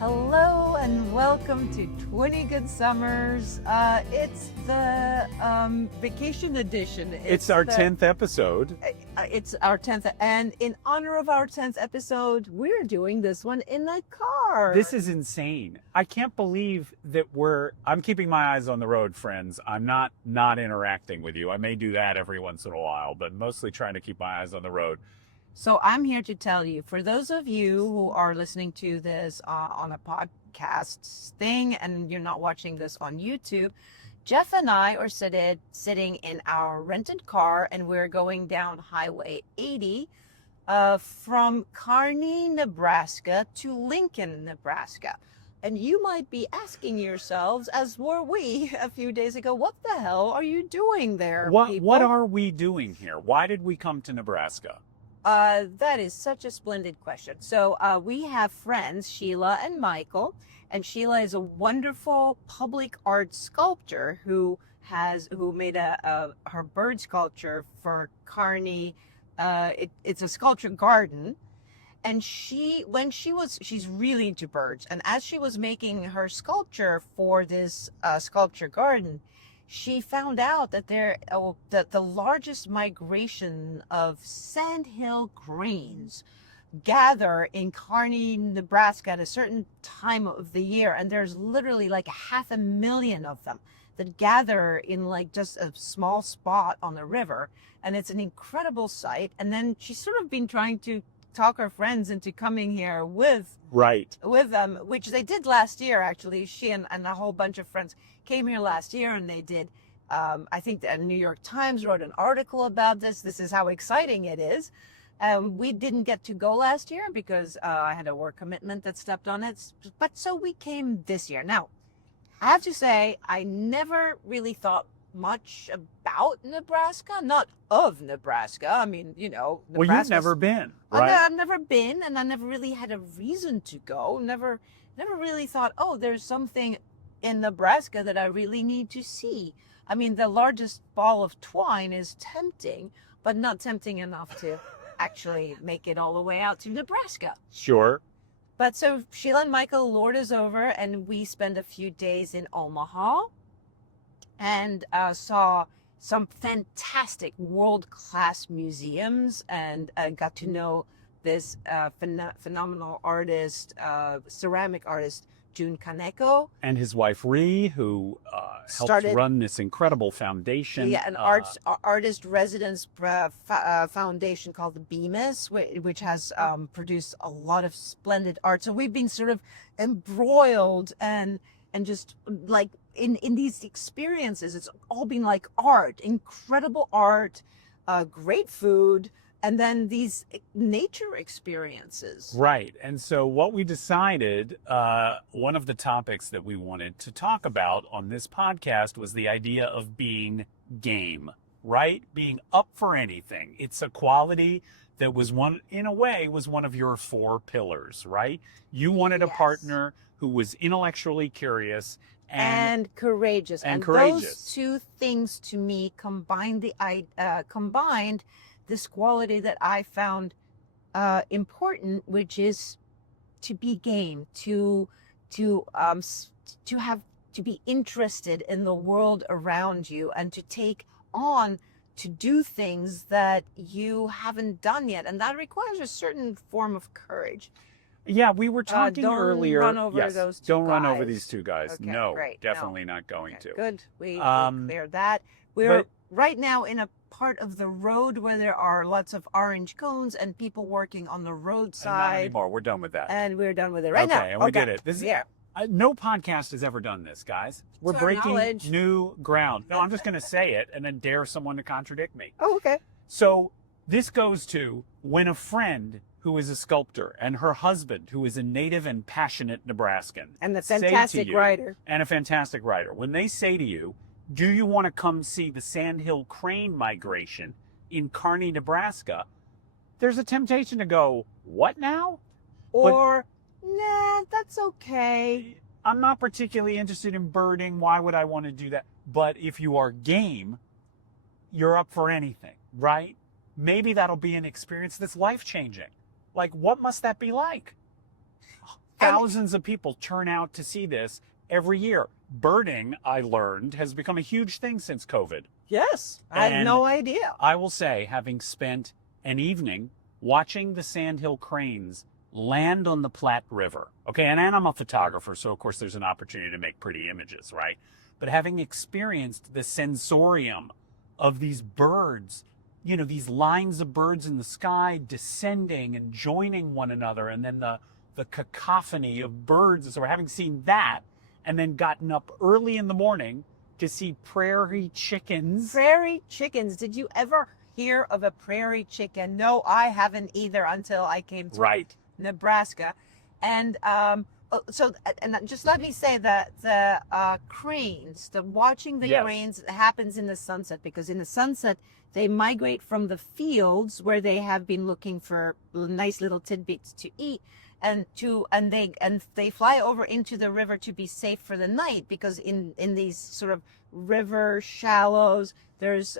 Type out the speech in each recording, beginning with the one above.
Hello and welcome to 20 Good Summers. It's the vacation edition. It's our 10th episode. It's our 10th, and in honor of our 10th episode, we're doing this one in a car. This is insane. I can't believe that I'm keeping my eyes on the road, friends. I'm not interacting with you. I may do that every once in a while, but mostly trying to keep my eyes on the road. So I'm here to tell you, for those of you who are listening to this on a podcast thing and you're not watching this on YouTube, Jeff and I are sitting in our rented car, and we're going down Highway 80 from Kearney, Nebraska to Lincoln, Nebraska. And you might be asking yourselves, as were we a few days ago, what the hell are you doing there, people? What are we doing here? Why did we come to Nebraska? That is such a splendid question. So we have friends, Sheila and Michael, and Sheila is a wonderful public art sculptor who made her bird sculpture for Kearney. It's a sculpture garden, and she's really into birds. And as she was making her sculpture for this sculpture garden, she found out that that the largest migration of sandhill cranes gather in Kearney, Nebraska at a certain time of the year. And there's literally like 500,000 of them that gather in like just a small spot on the river. And it's an incredible sight. And then she's sort of been trying to talk her friends into coming here with them, which they did last year. Actually, she and a whole bunch of friends came here last year, and they did. I think the New York Times wrote an article about this. This is how exciting it is. We didn't get to go last year because I had a work commitment that stepped on it. But so we came this year. Now, I have to say, I never really thought much about Nebraska, not of Nebraska. I mean, Nebraska. Well, you've never been, right? I've never been, and I never really had a reason to go. Never really thought, oh, there's something in Nebraska that I really need to see. I mean, the largest ball of twine is tempting, but not tempting enough to actually make it all the way out to Nebraska. Sure. But so Sheila and Michael lured us over, and we spent a few days in Omaha and saw some fantastic world-class museums, and got to know this phenomenal artist, ceramic artist, June Kaneko. And his wife, Ree, who helped run this incredible foundation. Yeah, an artist residence foundation called the Bemis, which has produced a lot of splendid art. So we've been sort of embroiled and just like in these experiences. It's all been like art, incredible art, great food, and then these nature experiences. Right. And so what we decided, one of the topics that we wanted to talk about on this podcast was the idea of being game, right? Being up for anything. It's a quality that was one of your 4 pillars, right? You wanted a partner who was intellectually curious and courageous. And those two things to me combined this quality that I found important, which is to be game, to be interested in the world around you, and to take on to do things that you haven't done yet, and that requires a certain form of courage. Yeah, we were talking earlier. Don't run over those two guys. Don't run over these two guys. Okay, no, great. definitely not going to. Good. We cleared that. We're but, right now in a part of the road where there are lots of orange cones and people working on the roadside. Not anymore. We're done with that. And we're done with it right now. Okay, and we did it. No podcast has ever done this, guys. We're breaking new ground. No, I'm just going to say it and then dare someone to contradict me. Oh, okay. So this goes to when a friend who is a sculptor and her husband, who is a native and passionate Nebraskan, and a fantastic writer, when they say to you, do you want to come see the sandhill crane migration in Kearney, Nebraska? There's a temptation to go, what now? Or, nah, that's okay. I'm not particularly interested in birding. Why would I want to do that? But if you are game, you're up for anything, right? Maybe that'll be an experience that's life-changing. Like, what must that be like? thousands of people turn out to see this every year. Birding, I learned, has become a huge thing since COVID. Yes, I had And no idea. I will say, having spent an evening watching the sandhill cranes land on the Platte River. Okay, and I'm a photographer, so of course there's an opportunity to make pretty images, right? But having experienced the sensorium of these birds, you know, these lines of birds in the sky descending and joining one another, and then the cacophony of birds. So having seen that, and then gotten up early in the morning to see prairie chickens. Prairie chickens. Did you ever hear of a prairie chicken? No, I haven't either until I came to Right. Nebraska. And just let me say that the cranes, watching the Yes. cranes happens in the sunset, because in the sunset they migrate from the fields where they have been looking for nice little tidbits to eat, and they fly over into the river to be safe for the night, because in these sort of river shallows there's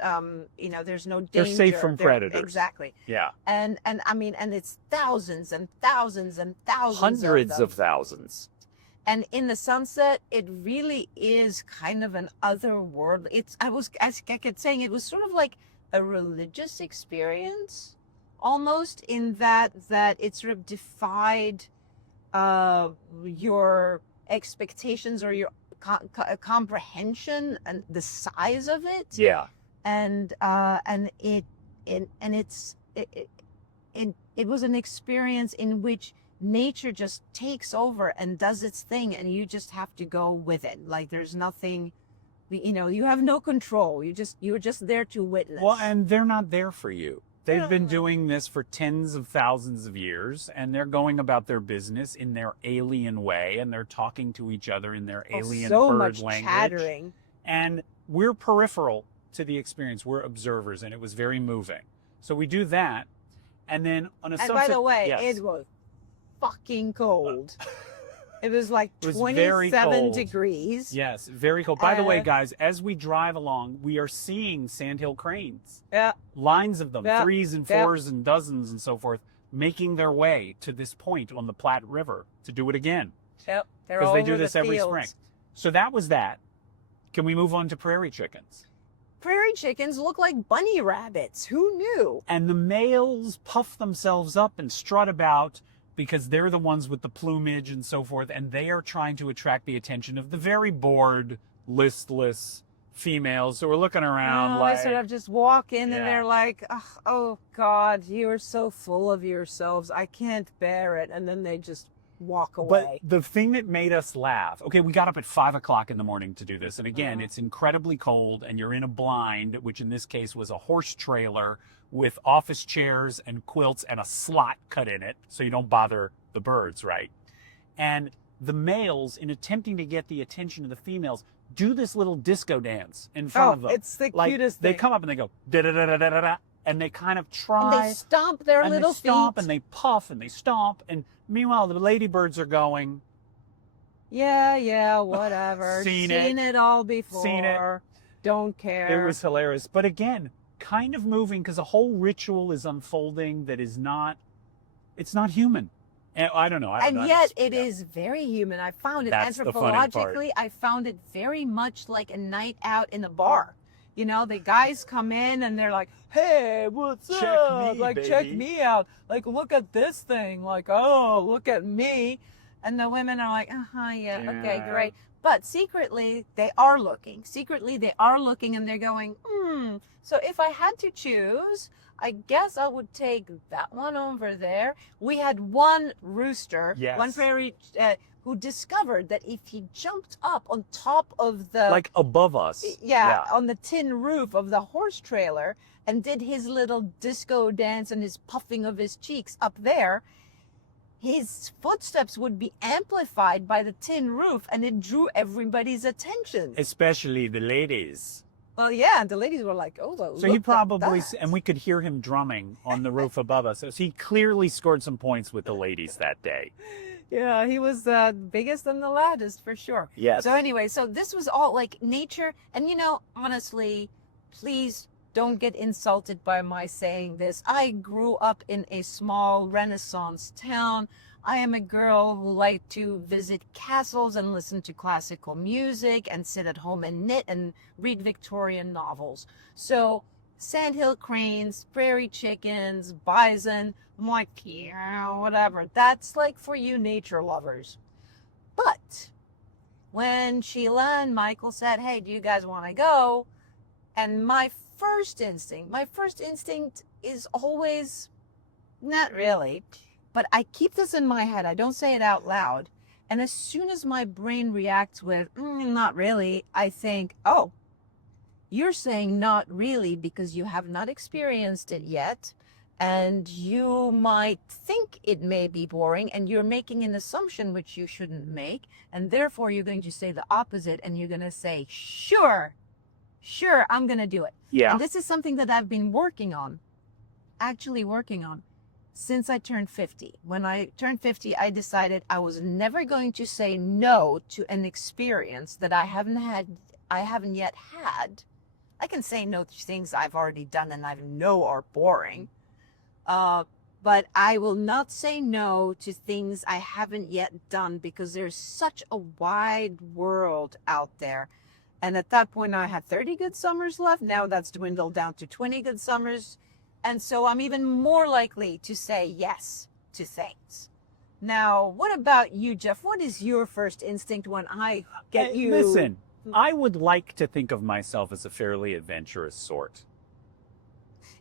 there's no danger. They're safe from predators. Exactly. Yeah. And I mean, and it's thousands and thousands and thousands Hundreds of of thousands. And in the sunset, it really is kind of an other world. As I kept saying, it was sort of like a religious experience, almost, in that it sort of defied your expectations or your comprehension and the size of it. Yeah. And it was an experience in which nature just takes over and does its thing, and you just have to go with it. Like, there's nothing, you have no control. You're just there to witness. Well, and they're not there for you. They've been doing this for tens of thousands of years, and they're going about their business in their alien way, and they're talking to each other in their alien so bird much language. chattering. And we're peripheral to the experience. We're observers, and it was very moving. So we do that, and then on a And sunset, by the way, yes. it was fucking cold. It was like It was very 27 cold. degrees. Yes, very cold. By the way, guys, as we drive along, we are seeing sandhill cranes. Yeah. Lines of them, Yeah. threes and fours and dozens and so forth, making their way to this point on the Platte River to do it again. Yep. They're Because all they over do this the every fields. spring. So that was that. Can we move on to prairie chickens? Prairie chickens look like bunny rabbits. Who knew? And the males puff themselves up and strut about because they're the ones with the plumage and so forth, and they are trying to attract the attention of the very bored, listless females who are looking around like... They sort of just walk in Yeah. and they're like, oh God, you are so full of yourselves. I can't bear it. And then they just walk away. But the thing that made us laugh, okay, we got up at 5 o'clock in the morning to do this. And again, it's incredibly cold, and you're in a blind, which in this case was a horse trailer with office chairs and quilts and a slot cut in it so you don't bother the birds, right? And the males, in attempting to get the attention of the females, do this little disco dance in front of them. It's the Like, cutest they thing. come up and they go da-da-da-da-da-da, and they kind of try. And they stomp their and little they stomp feet. and they puff and they stomp, and meanwhile the ladybirds are going, Yeah, whatever. Seen Seen it. it all before. Seen it. Don't care. it was hilarious. But again, kind of moving, because a whole ritual is unfolding that is not, it's not human. And I don't know. I don't know. And yet it is very human. I found it That's the funny part. anthropologically. I found it very much like a night out in the bar. You know, the guys come in and they're like, "Hey, what's Check up? me, Like, check baby." me out. Like, look at this thing. Like, oh, look at me." And the women are like, yeah, okay, Yeah. great. But secretly, they are looking. And they're going, So if I had to choose, I guess I would take that one over there. We had one rooster, Yes. one prairie, who discovered that if he jumped up on top of the like above us. on the tin roof of the horse trailer and did his little disco dance and his puffing of his cheeks up there, his footsteps would be amplified by the tin roof, and it drew everybody's attention. Especially the ladies. Well, yeah, and the ladies were like, "Oh, well, So look he probably, at that." and we could hear him drumming on the roof above us. So he clearly scored some points with the ladies that day. Yeah, he was the biggest and the loudest for sure. Yes. So anyway, so this was all like nature. And honestly, please don't get insulted by my saying this. I grew up in a small Renaissance town. I am a girl who likes to visit castles and listen to classical music and sit at home and knit and read Victorian novels. So sandhill cranes, prairie chickens, bison, I'm like, yeah, whatever. That's like for you nature lovers. But when Sheila and Michael said, hey, do you guys want to go? And my first instinct is always, not really, but I keep this in my head. I don't say it out loud. And as soon as my brain reacts with, not really, I think, oh, you're saying not really because you have not experienced it yet. And you might think it may be boring, and you're making an assumption which you shouldn't make. And therefore, you're going to say the opposite, and you're going to say, sure, I'm going to do it. Yeah. And this is something that I've been actually working on since I turned 50. When I turned 50, I decided I was never going to say no to an experience that I haven't yet had. I can say no to things I've already done and I know are boring. But I will not say no to things I haven't yet done because there's such a wide world out there. And at that point, I had 30 good summers left. Now that's dwindled down to 20 good summers. And so I'm even more likely to say yes to things. Now, what about you, Jeff? What is your first instinct when I get you? Listen, I would like to think of myself as a fairly adventurous sort.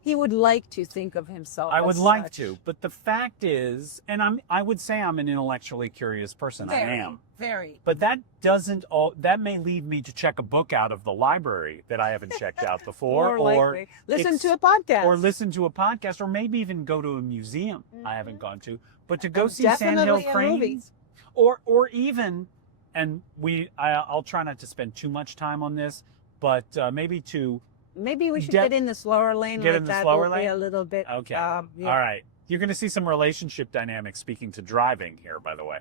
He would like to think of himself I as would like such. to, but the fact is, and I would say I'm an intellectually curious person. I am. Very. But that may lead me to check a book out of the library that I haven't checked out before, or listen to a podcast. Or listen to a podcast, or maybe even go to a museum I haven't gone to. But to go see Definitely sandhill cranes, movies. or even, and I'll try not to spend too much time on this, but maybe we should get in the slower lane. Get in the slower lane? A little bit. Okay. Yeah. All right. You're going to see some relationship dynamics speaking to driving here, by the way,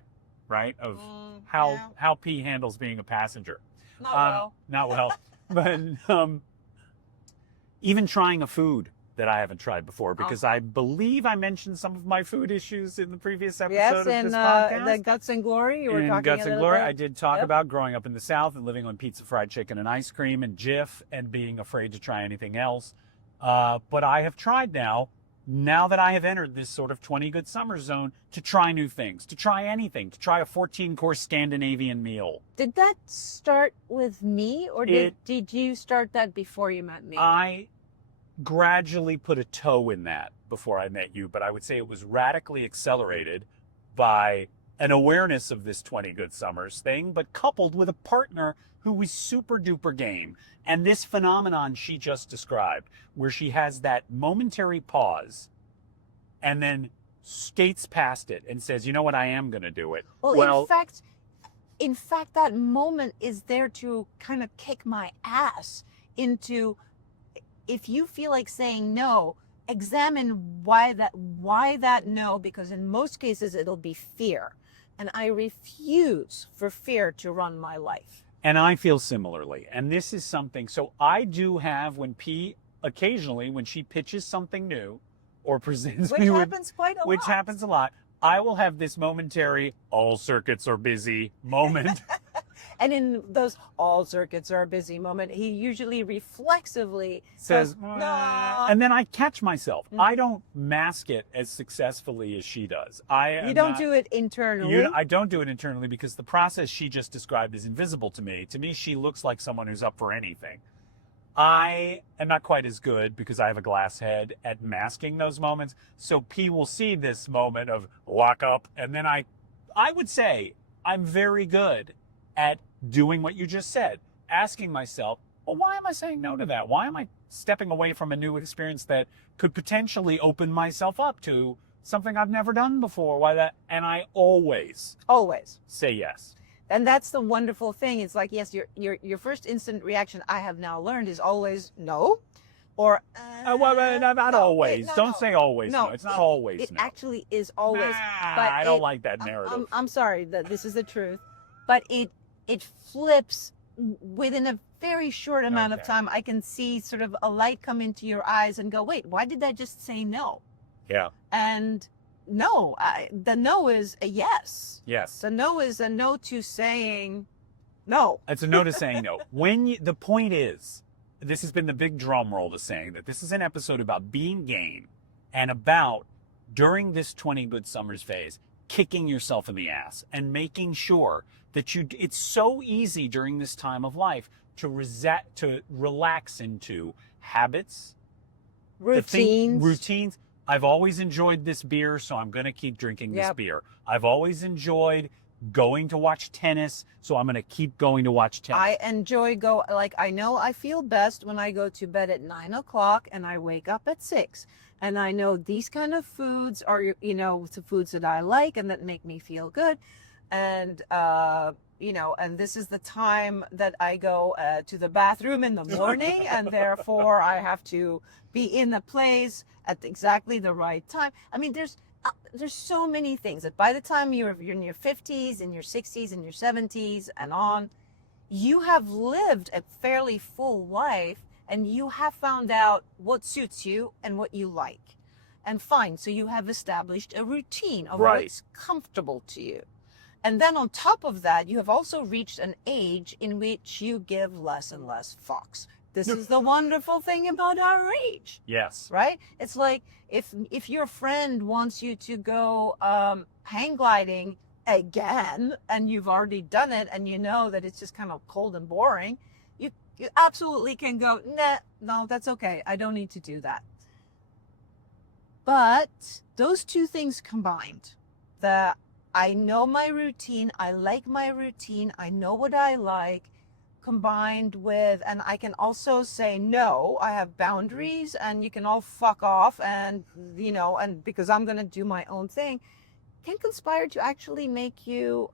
right? Of how P handles being a passenger. Not well. But even trying a food that I haven't tried before, because I believe I mentioned some of my food issues in the previous episode of this podcast. The Guts and Glory. You were in talking Guts a and little Glory, bit. I did talk about growing up in the South and living on pizza, fried chicken, and ice cream and Jif, and being afraid to try anything else. But I have tried now that I have entered this sort of 20 good summer zone, to try new things, to try anything, to try a 14-course Scandinavian meal. Did that start with me, or did you start that before you met me? I gradually put a toe in that before I met you, but I would say it was radically accelerated by an awareness of this 20 good summers thing, but coupled with a partner who was super duper game. And this phenomenon she just described, where she has that momentary pause and then skates past it and says, you know what, I am going to do it. Well, in fact, that moment is there to kind of kick my ass into, if you feel like saying no, examine why that no, because in most cases it'll be fear. And I refuse for fear to run my life. And I feel similarly. And this is something, so I do have, when occasionally, when she pitches something new or presents me with, which happens a lot, I will have this momentary, all circuits are busy moment. And in those all circuits are busy moment, he usually reflexively says, no. And then I catch myself. I don't mask it as successfully as she does. You don't do it internally? I don't do it internally because the process she just described is invisible to me. To me, she looks like someone who's up for anything. I am not quite as good, because I have a glass head, at masking those moments. So P will see this moment of lock up, and then I would say I'm very good at doing what you just said, asking myself, well, why am I saying no to that? Why am I stepping away from a new experience that could potentially open myself up to something I've never done before? Why that? And I always say yes. And that's the wonderful thing. It's like, yes, your first instant reaction, I have now learned, is always no, or not always. Don't say always. No, it's not always. It actually is always. But I don't like that narrative. I'm sorry that this is the truth, but it flips within a very short amount of time. I can see sort of a light come into your eyes and go, wait, why did I just say no? Yeah. And no. The no is a yes. Yes. The no is a no to saying no. It's a no to saying no. The point is, this has been the big drum roll to saying that this is an episode about being game and about, during this 20 good summers phase, kicking yourself in the ass and making sure that it's so easy during this time of life to relax into habits, Routines. I've always enjoyed this beer, so I'm going to keep drinking this beer. I've always enjoyed going to watch tennis, so I'm going to keep going to watch tennis. I enjoy I know I feel best when I go to bed at 9 o'clock and I wake up at 6. And I know these kind of foods are, the foods that I like and that make me feel good. And, and this is the time that I go to the bathroom in the morning, and therefore I have to be in the place at exactly the right time. I mean, there's so many things that by the time you're in your 50s, in your 60s, in your 70s and on, you have lived a fairly full life and you have found out what suits you and what you like. And fine, so you have established a routine of what's comfortable to you. And then on top of that, you have also reached an age in which you give less and less fucks. This is the wonderful thing about our age. Yes. Right? It's like if your friend wants you to go hang gliding again, and you've already done it, and you know that it's just kind of cold and boring, you absolutely can go, nah, no, that's okay. I don't need to do that. But those two things combined, I know my routine, I like my routine, I know what I like, combined with, and I can also say no, I have boundaries and you can all fuck off, and and because I'm going to do my own thing, can conspire to actually make you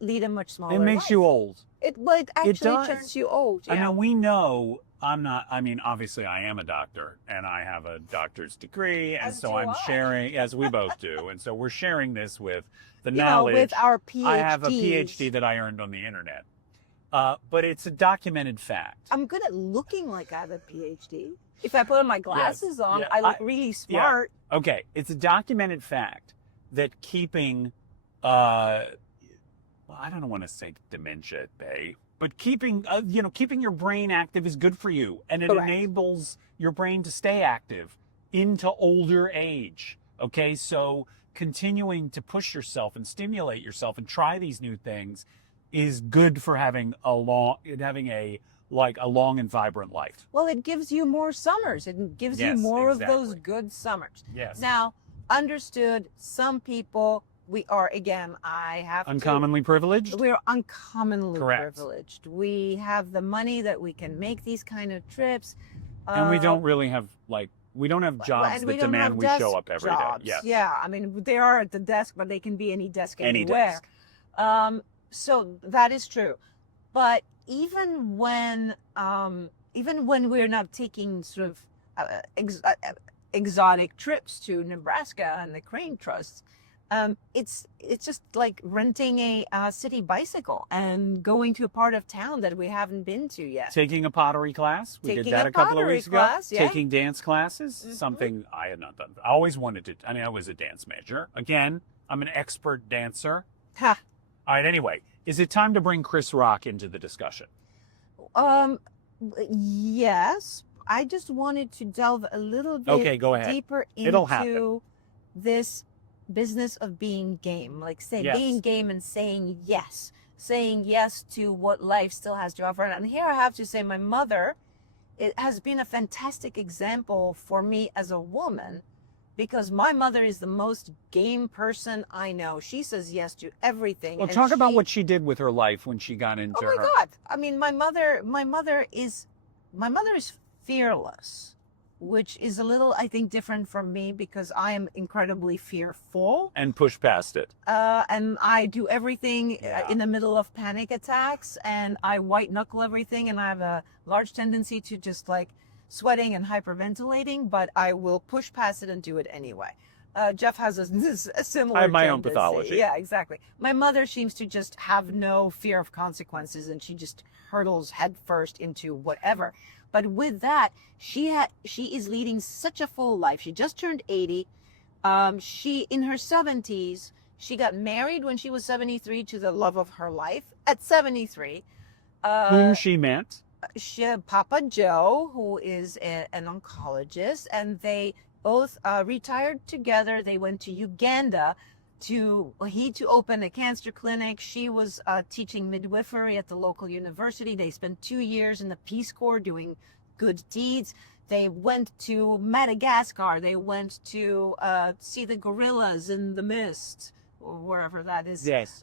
lead a much smaller life. It makes you old. It actually turns you old. Yeah. I mean, we know obviously I am a doctor and I have a doctor's degree, and so I'm sharing, as we both do, and so we're sharing this with the knowledge. With our PhDs. I have a PhD that I earned on the internet. But it's a documented fact. I'm good at looking like I have a PhD. If I put on my glasses on, I look really smart. Yeah. Okay, it's a documented fact that keeping, I don't want to say dementia at bay, but keeping your brain active is good for you, and it enables your brain to stay active into older age. Okay, so continuing to push yourself and stimulate yourself and try these new things is good for having a long and vibrant life. Well, it gives you more summers. It gives you more of those good summers. Yes. Now, understood, some people, we are, again, uncommonly privileged? We're uncommonly privileged. We have the money that we can make these kind of trips. And we don't really have, we don't have jobs that demand we show up every day. Yes. Yeah, I mean, they are at the desk, but they can be any desk anywhere. So that is true. But even when we're not taking sort of exotic trips to Nebraska and the Crane Trusts, it's just like renting a city bicycle and going to a part of town that we haven't been to yet. Taking a pottery class. We did that a couple of weeks ago. Taking dance classes, something I had not done. I always wanted to. I mean, I was a dance major. Again, I'm an expert dancer. Ha. All right, anyway, is it time to bring Chris Rock into the discussion? Yes. I just wanted to delve a little bit deeper into this business of being game. Being game and saying yes to what life still has to offer. And here I have to say, my mother, it has been a fantastic example for me as a woman, because my mother is the most game person I know. She says yes to everything. Well, talk about what she did with her life when she got into her. Oh my God. I mean, my mother is fearless, which is a little, I think, different from me, because I am incredibly fearful. And push past it. And I do everything in the middle of panic attacks, and I white knuckle everything, and I have a large tendency to just sweating and hyperventilating, but I will push past it and do it anyway. Jeff has a similar I have my own tendency. pathology. Yeah, exactly. My mother seems to just have no fear of consequences, and she just hurtles headfirst into whatever. But with that, she is leading such a full life. She just turned 80. She, in her 70s, she got married when she was 73 to the love of her life at 73. Whom she met. Papa Joe, who is an oncologist, and they both retired together. They went to Uganda to open a cancer clinic. She was teaching midwifery at the local university. They spent 2 years in the Peace Corps doing good deeds. They went to Madagascar. They went to see the gorillas in the mist, or wherever that is. Yes.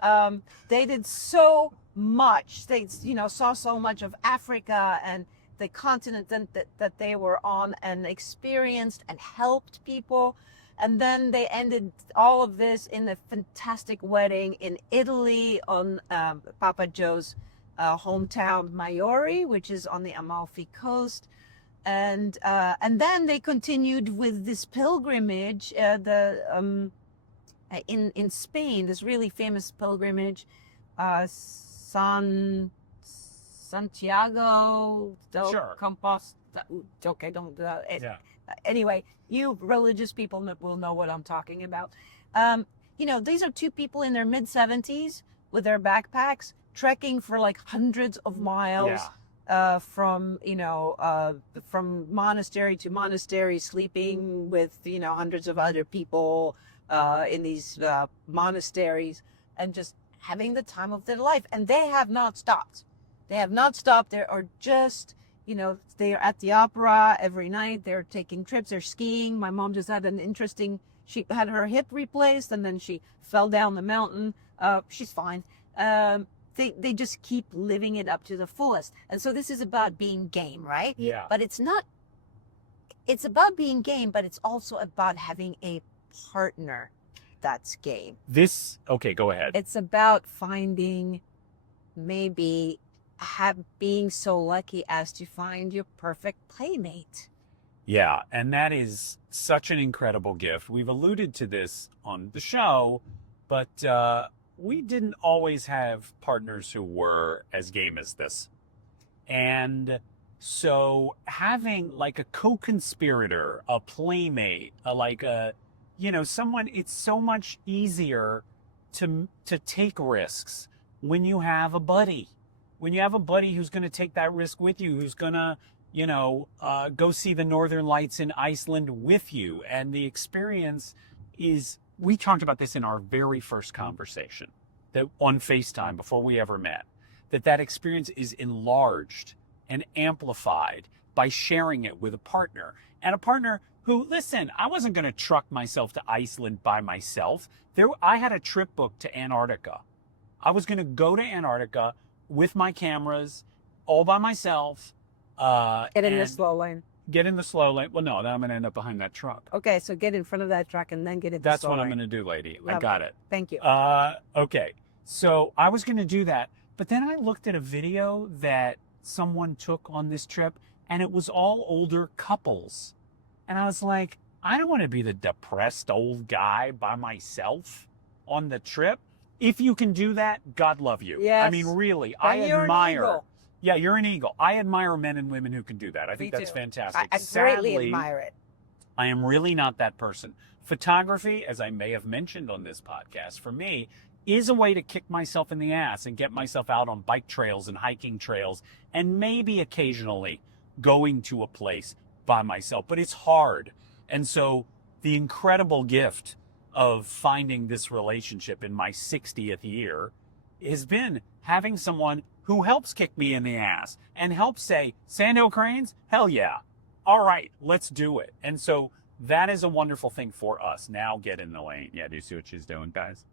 They did so much. They, saw so much of Africa and the continent that they were on, and experienced and helped people. And then they ended all of this in a fantastic wedding in Italy on Papa Joe's hometown, Maiori, which is on the Amalfi Coast. And then they continued with this pilgrimage, in Spain, this really famous pilgrimage, Santiago del Compostela. Okay, don't. Yeah. Anyway, you religious people will know what I'm talking about. These are two people in their mid-70s with their backpacks trekking for like hundreds of miles. Yeah. From monastery to monastery, sleeping with hundreds of other people in these monasteries, and just having the time of their life. And they have not stopped. They are just, they're at the opera every night. They're taking trips. They're skiing. My mom just had she had her hip replaced, and then she fell down the mountain. She's fine. They just keep living it up to the fullest. And so this is about being game, right? Yeah. But it's about being game, but it's also about having a partner that's game. Okay, go ahead. It's about finding, being so lucky as to find your perfect playmate. Yeah, and that is such an incredible gift. We've alluded to this on the show, but we didn't always have partners who were as game as this. And so having like a co-conspirator, a playmate, someone, it's so much easier to take risks when you have a buddy. When you have a buddy who's going to take that risk with you, who's going to, go see the Northern Lights in Iceland with you. And the experience we talked about this in our very first conversation that on FaceTime before we ever met, that experience is enlarged and amplified by sharing it with a partner, and a partner who, listen, I wasn't going to truck myself to Iceland by myself. I had a trip booked to Antarctica. I was going to go to Antarctica with my cameras all by myself. Get in the slow lane. Get in the slow lane. Well, no, then I'm going to end up behind that truck. Okay, so get in front of that truck and then get in the That's slow what lane. I'm going to do, lady. Lovely. I got it. Thank you. Okay. So I was going to do that. But then I looked at a video that someone took on this trip, and it was all older couples. And I was like, I don't want to be the depressed old guy by myself on the trip. If you can do that, God love you. Yes. I mean, really, Then I you're admire. an eagle. Yeah, you're an eagle. I admire men and women who can do that. I think that's fantastic. I greatly admire it. I am really not that person. Photography, as I may have mentioned on this podcast, for me, is a way to kick myself in the ass and get myself out on bike trails and hiking trails, and maybe occasionally going to a place by myself. But it's hard. And so the incredible gift of finding this relationship in my 60th year has been having someone who helps kick me in the ass and helps say, Sandhill Cranes? Hell yeah. All right, let's do it. And so that is a wonderful thing for us. Now get in the lane. Yeah, do you see what she's doing, guys?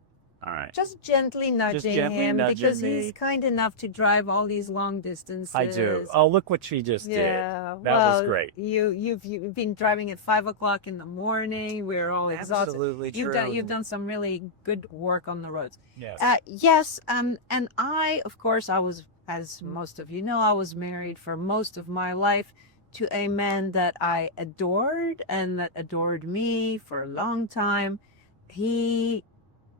All right. Just gently nudging him because he's kind enough to drive all these long distances. I do. Oh, look what she just did. That was great. You've been driving at 5 o'clock in the morning. We're all exhausted. Absolutely true. You've done some really good work on the roads. Yes. Yes. And I, of course, I was, as most of you know, I was married for most of my life to a man that I adored and that adored me for a long time.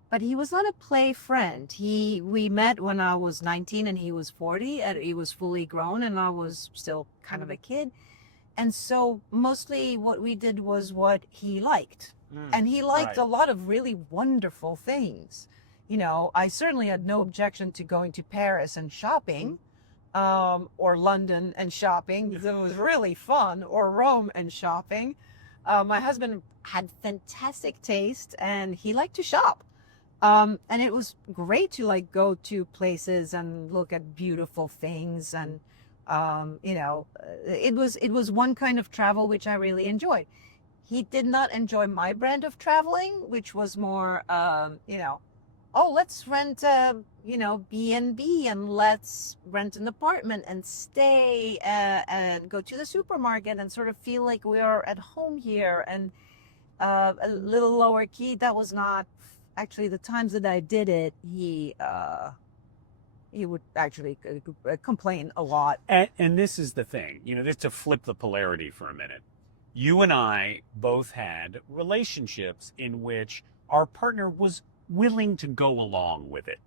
But he was not a play friend. We met when I was 19 and he was 40, and he was fully grown and I was still kind of a kid. And so mostly what we did was what he liked. And he liked right. a lot of really wonderful things. You know, I certainly had no objection to going to Paris and shopping, or London and shopping. It was really fun, or Rome and shopping. My husband had fantastic taste and he liked to shop. And it was great to like go to places and look at beautiful things. And, it was one kind of travel which I really enjoyed. He did not enjoy my brand of traveling, which was more, oh, let's rent a, B&B and let's rent an apartment and stay and go to the supermarket and sort of feel like we are at home here. And a little lower key, that was not actually the times that I did it. He would actually complain a lot. And this is the thing, just to flip the polarity for a minute. You and I both had relationships in which our partner was willing to go along with it,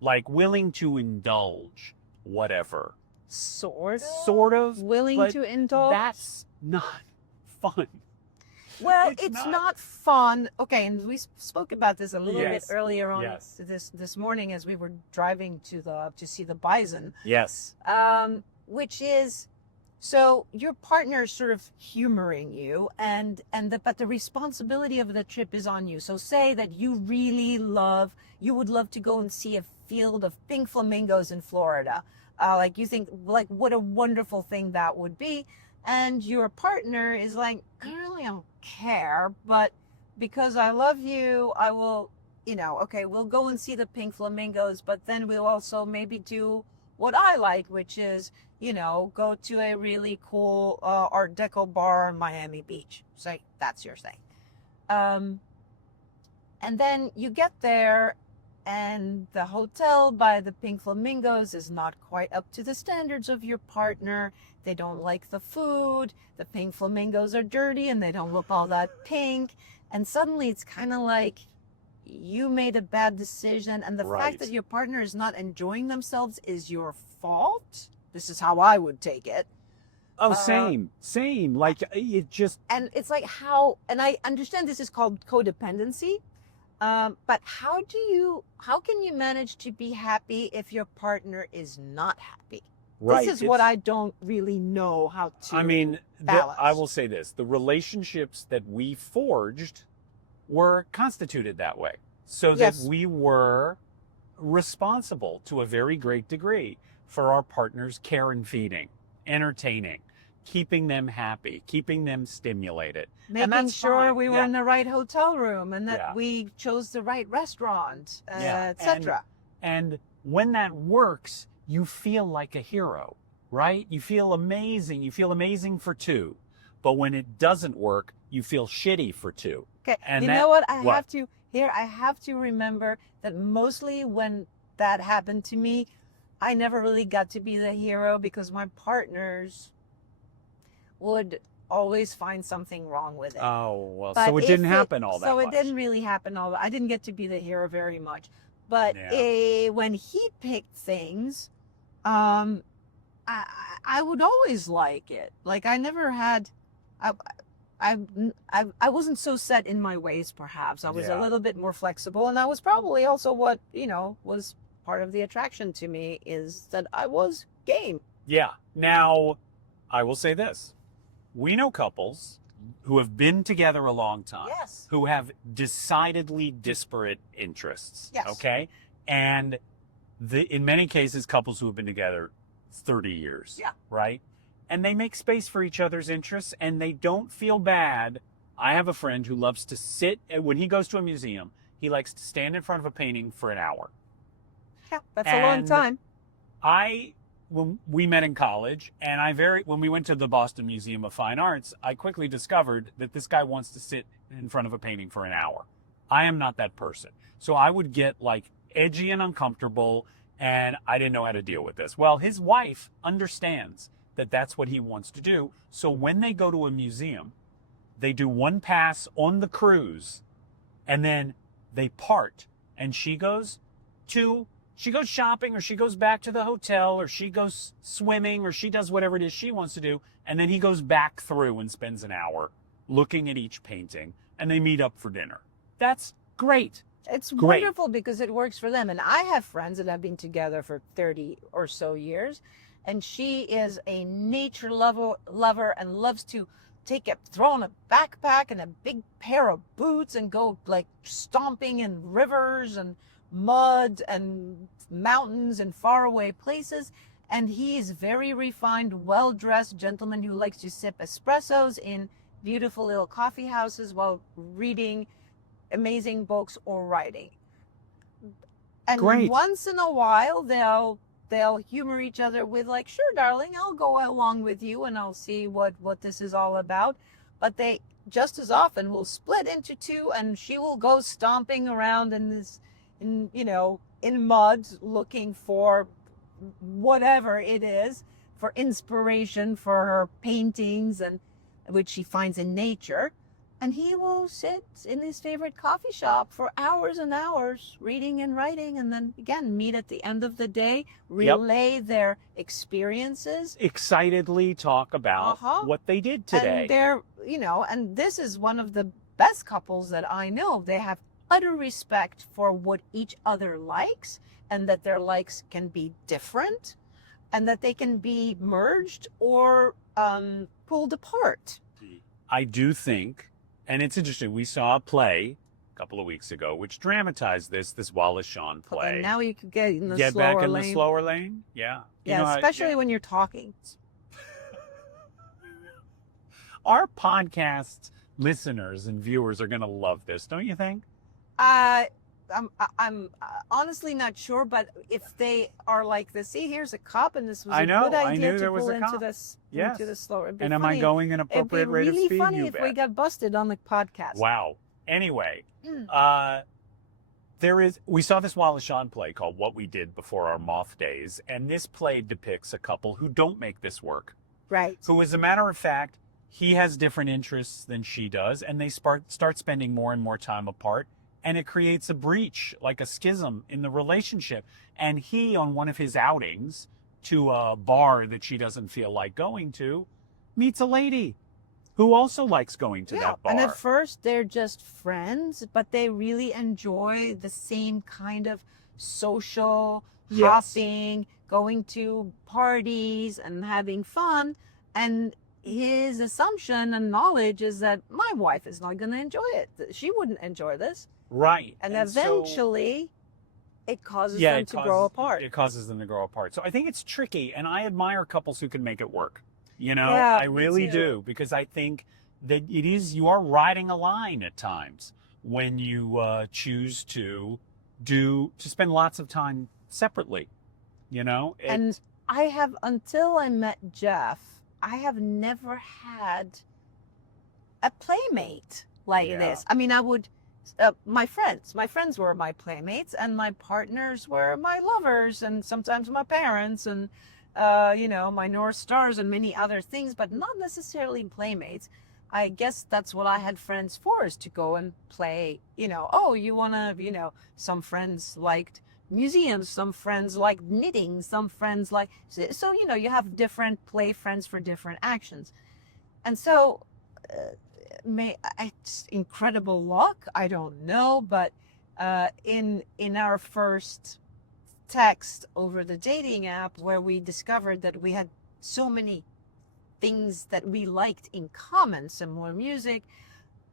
like willing to indulge, whatever. Sort of. Willing to indulge? That's not fun. Well, it's not fun. Okay, and we spoke about this a little bit earlier on this morning as we were driving to see the bison. Yes. Which is, so your partner is sort of humoring you, but the responsibility of the trip is on you. So say that you would love to go and see a field of pink flamingos in Florida. Like you think, like what a wonderful thing that would be. And your partner is like, I really don't care, but because I love you, I will, okay, we'll go and see the pink flamingos, but then we'll also maybe do what I like, which is, go to a really cool Art Deco bar in Miami Beach. Say that's your thing. And then you get there and the hotel by the pink flamingos is not quite up to the standards of your partner. They don't like the food. The pink flamingos are dirty and they don't look all that pink. And suddenly it's kind of like you made a bad decision. And the fact that your partner is not enjoying themselves is your fault. This is how I would take it. Oh, same. Like it just. And it's like and I understand this is called codependency. But how can you manage to be happy if your partner is not happy? Right. This is what I don't really know how to balance. I will say this. The relationships that we forged were constituted that way. So that we were responsible to a very great degree for our partner's care and feeding, entertaining, keeping them happy, keeping them stimulated. Making sure we were in the right hotel room and that we chose the right restaurant, etc. And when that works, you feel like a hero, right? You feel amazing. You feel amazing for two. But when it doesn't work, you feel shitty for two. Okay. And know what? I have to remember that mostly when that happened to me, I never really got to be the hero because my partners would always find something wrong with it. Oh, well, so it didn't happen all that much. So it didn't really happen all that. I didn't get to be the hero very much. But when he picked things, I would always like it. Like I never had, I wasn't so set in my ways, perhaps. I was a little bit more flexible. And that was probably also what, was part of the attraction to me is that I was game. Yeah. Now, I will say this. We know couples who have been together a long time, who have decidedly disparate interests, okay? And in many cases, couples who have been together 30 years, right? And they make space for each other's interests and they don't feel bad. I have a friend who loves to sit, when he goes to a museum, he likes to stand in front of a painting for an hour. Yeah, that's a long time. When we met in college, and when we went to the Boston Museum of Fine Arts, I quickly discovered that this guy wants to sit in front of a painting for an hour. I am not that person. So I would get like edgy and uncomfortable, and I didn't know how to deal with this. Well, his wife understands that that's what he wants to do. So when they go to a museum, they do one pass on the cruise, and then they part, and she goes shopping, or she goes back to the hotel, or she goes swimming, or she does whatever it is she wants to do. And then he goes back through and spends an hour looking at each painting, and they meet up for dinner. That's great. It's Great. wonderful because it works for them. And I have friends that have been together for 30 or so years, and she is a nature lover and loves to throw on a backpack and a big pair of boots and go like stomping in rivers and mud and mountains and faraway places. And he is very refined, well-dressed gentleman who likes to sip espressos in beautiful little coffee houses while reading amazing books or writing. And Great. once in a while they'll humor each other with like, sure darling, I'll go along with you and I'll see what this is all about. But they just as often will split into two, and she will go stomping around in mud looking for whatever it is, for inspiration for her paintings, and which she finds in nature. And he will sit in his favorite coffee shop for hours and hours reading and writing, and then again meet at the end of the day, relay their experiences, excitedly talk about what they did today. And they're, and this is one of the best couples that I know. They have utter respect for what each other likes, and that their likes can be different, and that they can be merged or pulled apart. I do think, and it's interesting, we saw a play a couple of weeks ago which dramatized this Wallace Shawn play. Okay, now you could get in the get slower back in lane. the slower lane. Yeah. Yeah, especially when you're talking. Our podcast listeners and viewers are going to love this, don't you think? I'm honestly not sure, but if they are like this, see, here's a cup, and this was a good I idea knew to there was pull a into cup. this, Yes. into the slower. And am I going an appropriate rate of speed? It'd be really funny You if bet. we got busted on the podcast. Wow. Anyway, we saw this Wallace Shawn play called What We Did Before Our Moth Days, and this play depicts a couple who don't make this work. Right. Who, as a matter of fact, he has different interests than she does, and they start spending more and more time apart, and it creates a breach, like a schism in the relationship. And he, on one of his outings to a bar that she doesn't feel like going to, meets a lady who also likes going to that bar. And at first they're just friends, but they really enjoy the same kind of social hopping, going to parties and having fun. And his assumption and knowledge is that my wife is not going to enjoy it. She wouldn't enjoy this. Right. And eventually it causes them to grow apart. It causes them to grow apart. So I think it's tricky, and I admire couples who can make it work. Yeah, I really do, because I think that you are riding a line at times when you choose to spend lots of time separately, And I have, until I met Jeff, I have never had a playmate like this. I mean, I would, my friends were my playmates, and my partners were my lovers, and sometimes my parents, and my North Stars and many other things, but not necessarily playmates. I guess that's what I had friends for, is to go and play, you want to, some friends liked museums, some friends like knitting, some friends like, so, you have different play friends for different actions. And so, it's incredible luck, I don't know, but in our first text over the dating app, where we discovered that we had so many things that we liked in common, similar music,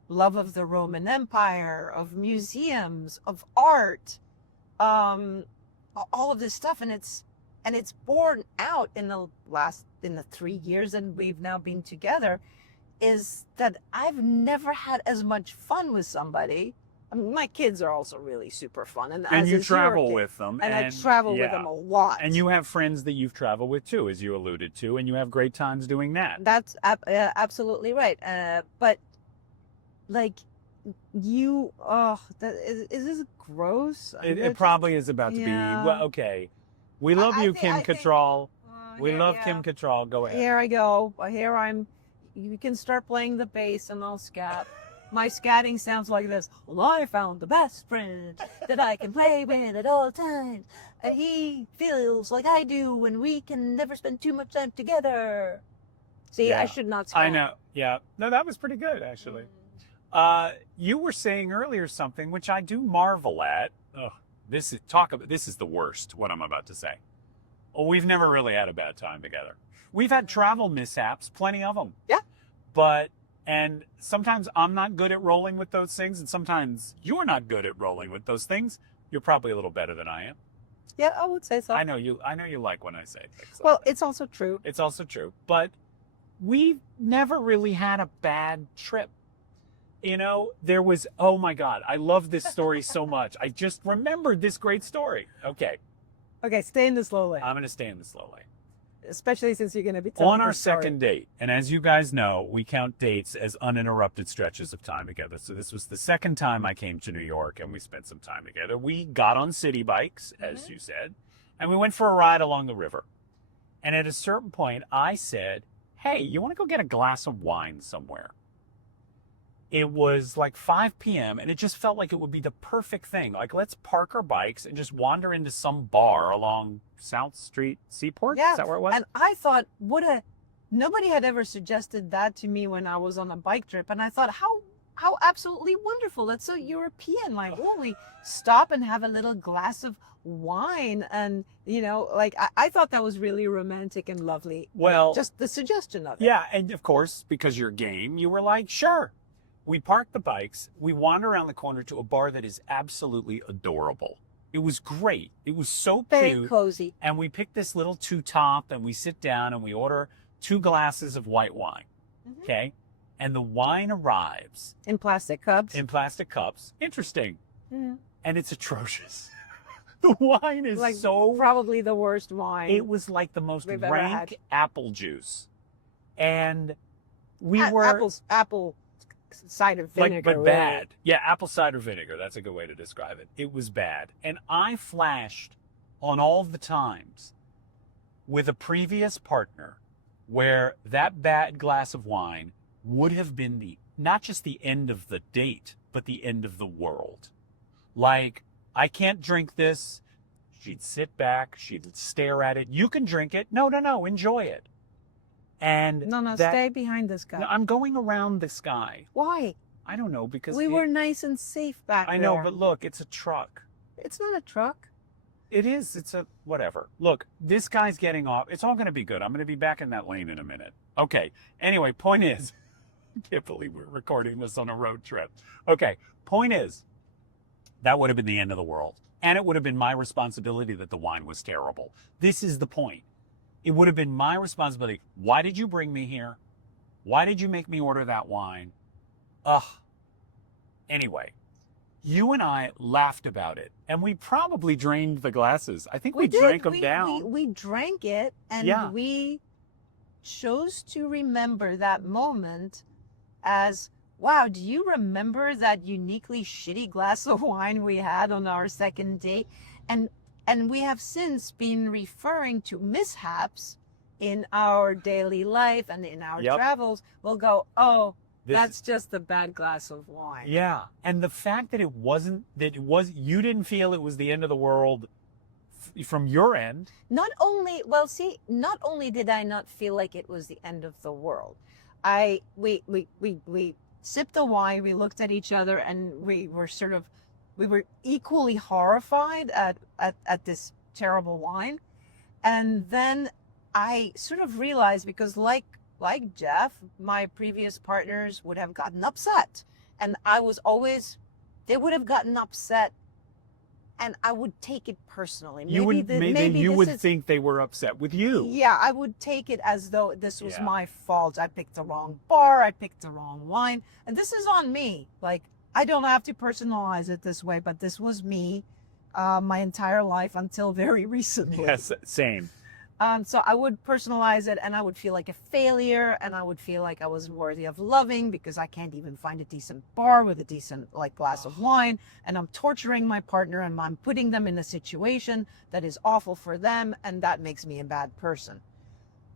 love of the Roman Empire, of museums, of art, all of this stuff, and it's borne out in the 3 years that we've now been together, is that I've never had as much fun with somebody. I mean, my kids are also really super fun, and you travel with them, and I travel with them a lot. And you have friends that you've traveled with too, as you alluded to, and you have great times doing that. That's absolutely right. But like is this gross? It probably is about to be. Well, okay. We love you, Kim Cattrall. We love Kim Cattrall. Go ahead. Here I go. Here you can start playing the bass and I'll scat. My scatting sounds like this. Well, I found the best friend that I can play with at all times. And he feels like I do, and we can never spend too much time together. See, I should not scat. I know. Yeah. No, that was pretty good, actually. You were saying earlier something which I do marvel at. Ugh, this is the worst, what I'm about to say. Oh, we've never really had a bad time together. We've had travel mishaps, plenty of them. Yeah. And sometimes I'm not good at rolling with those things, and sometimes you're not good at rolling with those things. You're probably a little better than I am. Yeah, I would say so. I know you like when I say things like Well, that. it's also true. It's also true. But we've never really had a bad trip. You know, there was, oh my God, I love this story so much. I just remembered this great story. Okay, Okay, stay in the slow lane, I'm going to stay in the slow lane. especially since you're going to be telling On our the story. second date, and as you guys know, we count dates as uninterrupted stretches of time together. So this was the second time I came to New York and we spent some time together. We got on city bikes, as you said, and we went for a ride along the river. And at a certain point, I said, hey, you want to go get a glass of wine somewhere? It was like 5 p.m. and it just felt like it would be the perfect thing. Like, let's park our bikes and just wander into some bar along South Street Seaport. Yeah. Is that where it was? And I thought, nobody had ever suggested that to me when I was on a bike trip. And I thought, how absolutely wonderful. That's so European. Like, oh, we stop and have a little glass of wine. And, you know, like, I thought that was really romantic and lovely. Well, Just the suggestion of it. yeah. And of course, because you're game, you were like, sure. We park the bikes. We wander around the corner to a bar that is absolutely adorable. It was great. It was so Very cute. cozy. And we pick this little two-top and we sit down and we order 2 glasses of white wine. Mhm. Okay? And the wine arrives In plastic cups. in plastic cups. Interesting. Mhm. And it's atrocious. The wine is Like, so... probably the worst wine. It was like the most we've ever rank had. apple juice. And we A- were... apple cider vinegar. Like, but really. bad. Yeah, apple cider vinegar. That's a good way to describe it. It was bad. And I flashed on all the times with a previous partner where that bad glass of wine would have been not just the end of the date, but the end of the world. Like, I can't drink this. She'd sit back. She'd stare at it. You can drink it. No, enjoy it. And No, stay behind this guy. No, I'm going around this guy. Why? I don't know, because We were nice and safe back there. I know, but look, it's a truck. It's not a truck. It is. It's a whatever. Look, this guy's getting off. It's all going to be good. I'm going to be back in that lane in a minute. Okay. Anyway, point is, I can't believe we're recording this on a road trip. Okay. Point is, that would have been the end of the world. And it would have been my responsibility that the wine was terrible. This is the point. It would have been my responsibility. Why did you bring me here? Why did you make me order that wine? Ugh. Anyway, you and I laughed about it, and we probably drained the glasses. I think we drank them down. We drank it, and Yeah. we chose to remember that moment as, wow, do you remember that uniquely shitty glass of wine we had on our second date? And we have since been referring to mishaps in our daily life and in our Yep. travels. We'll go, oh, This- that's just a bad glass of wine. Yeah. And the fact that you didn't feel it was the end of the world from your end. Not only did I not feel like it was the end of the world. We sipped the wine, we looked at each other, and we were equally horrified at this terrible wine. And then I sort of realized, because like Jeff, my previous partners would have gotten upset, and they would have gotten upset, and I would take it personally. You would think they were upset with you. Yeah, I would take it as though this was Yeah. my fault. I picked the wrong bar. I picked the wrong wine. And this is on me. Like, I don't have to personalize it this way, but this was me my entire life until very recently. Yes, same. So I would personalize it, and I would feel like a failure, and I would feel like I wasn't worthy of loving because I can't even find a decent bar with a decent glass of wine, and I'm torturing my partner, and I'm putting them in a situation that is awful for them, and that makes me a bad person.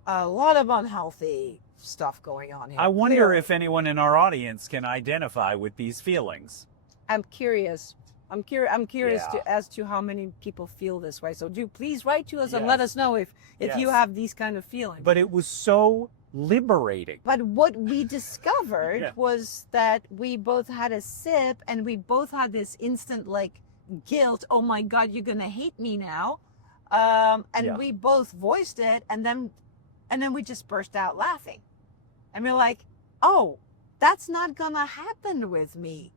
A lot of unhealthy stuff going on here. I wonder Clearly. if anyone in our audience can identify with these feelings. I'm curious. I'm curious Yeah. as to how many people feel this way. So do please write to us and Yes. let us know if you Yes. have these kind of feelings. But it was so liberating. But what we discovered Yeah. was that we both had a sip and we both had this instant like guilt. Oh my God, you're going to hate me now. And Yeah. we both voiced it, and then we just burst out laughing. And we're like, oh, that's not going to happen with me.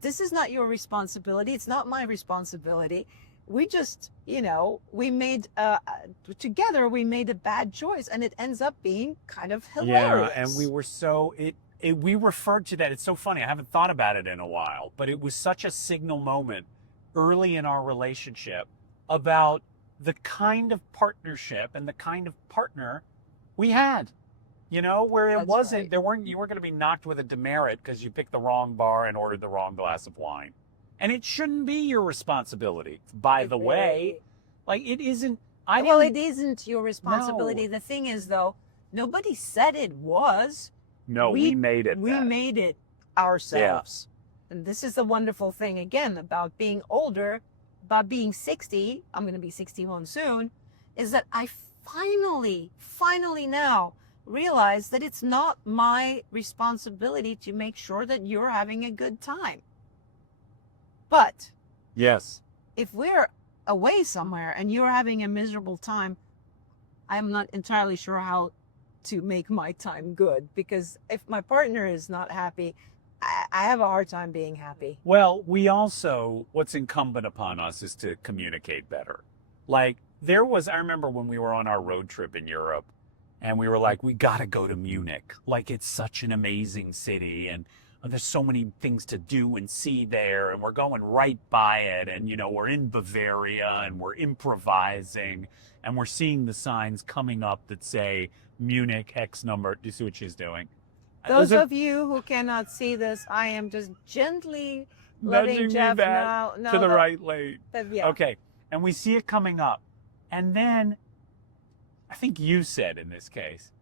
This is not your responsibility. It's not my responsibility. We just, we made, together we made a bad choice, and it ends up being kind of hilarious. Yeah, and we were we referred to that. It's so funny. I haven't thought about it in a while, but it was such a signal moment early in our relationship about the kind of partnership and the kind of partner we had. Where it That's wasn't, right. you weren't going to be knocked with a demerit because you picked the wrong bar and ordered the wrong glass of wine. And it shouldn't be your responsibility. By the way, like it isn't. Well, it isn't your responsibility. No. The thing is, though, nobody said it was. No, we made it. We made it ourselves. And this is the wonderful thing, again, about being older, about being 60. I'm going to be 61 soon. Is that I finally now realize that it's not my responsibility to make sure that you're having a good time. But Yes. if we're away somewhere and you're having a miserable time, I'm not entirely sure how to make my time good, because if my partner is not happy, I have a hard time being happy. Well, what's incumbent upon us is to communicate better. Like I remember when we were on our road trip in Europe and we were like, we got to go to Munich. Like it's such an amazing city and there's so many things to do and see there, and we're going right by it. And, we're in Bavaria and we're improvising and we're seeing the signs coming up that say Munich X number. Do you see what she's doing? Those of you who cannot see this, I am just gently letting nudging Jeff me back know to the right lane. Yeah. Okay. And we see it coming up. And then I think you said in this case,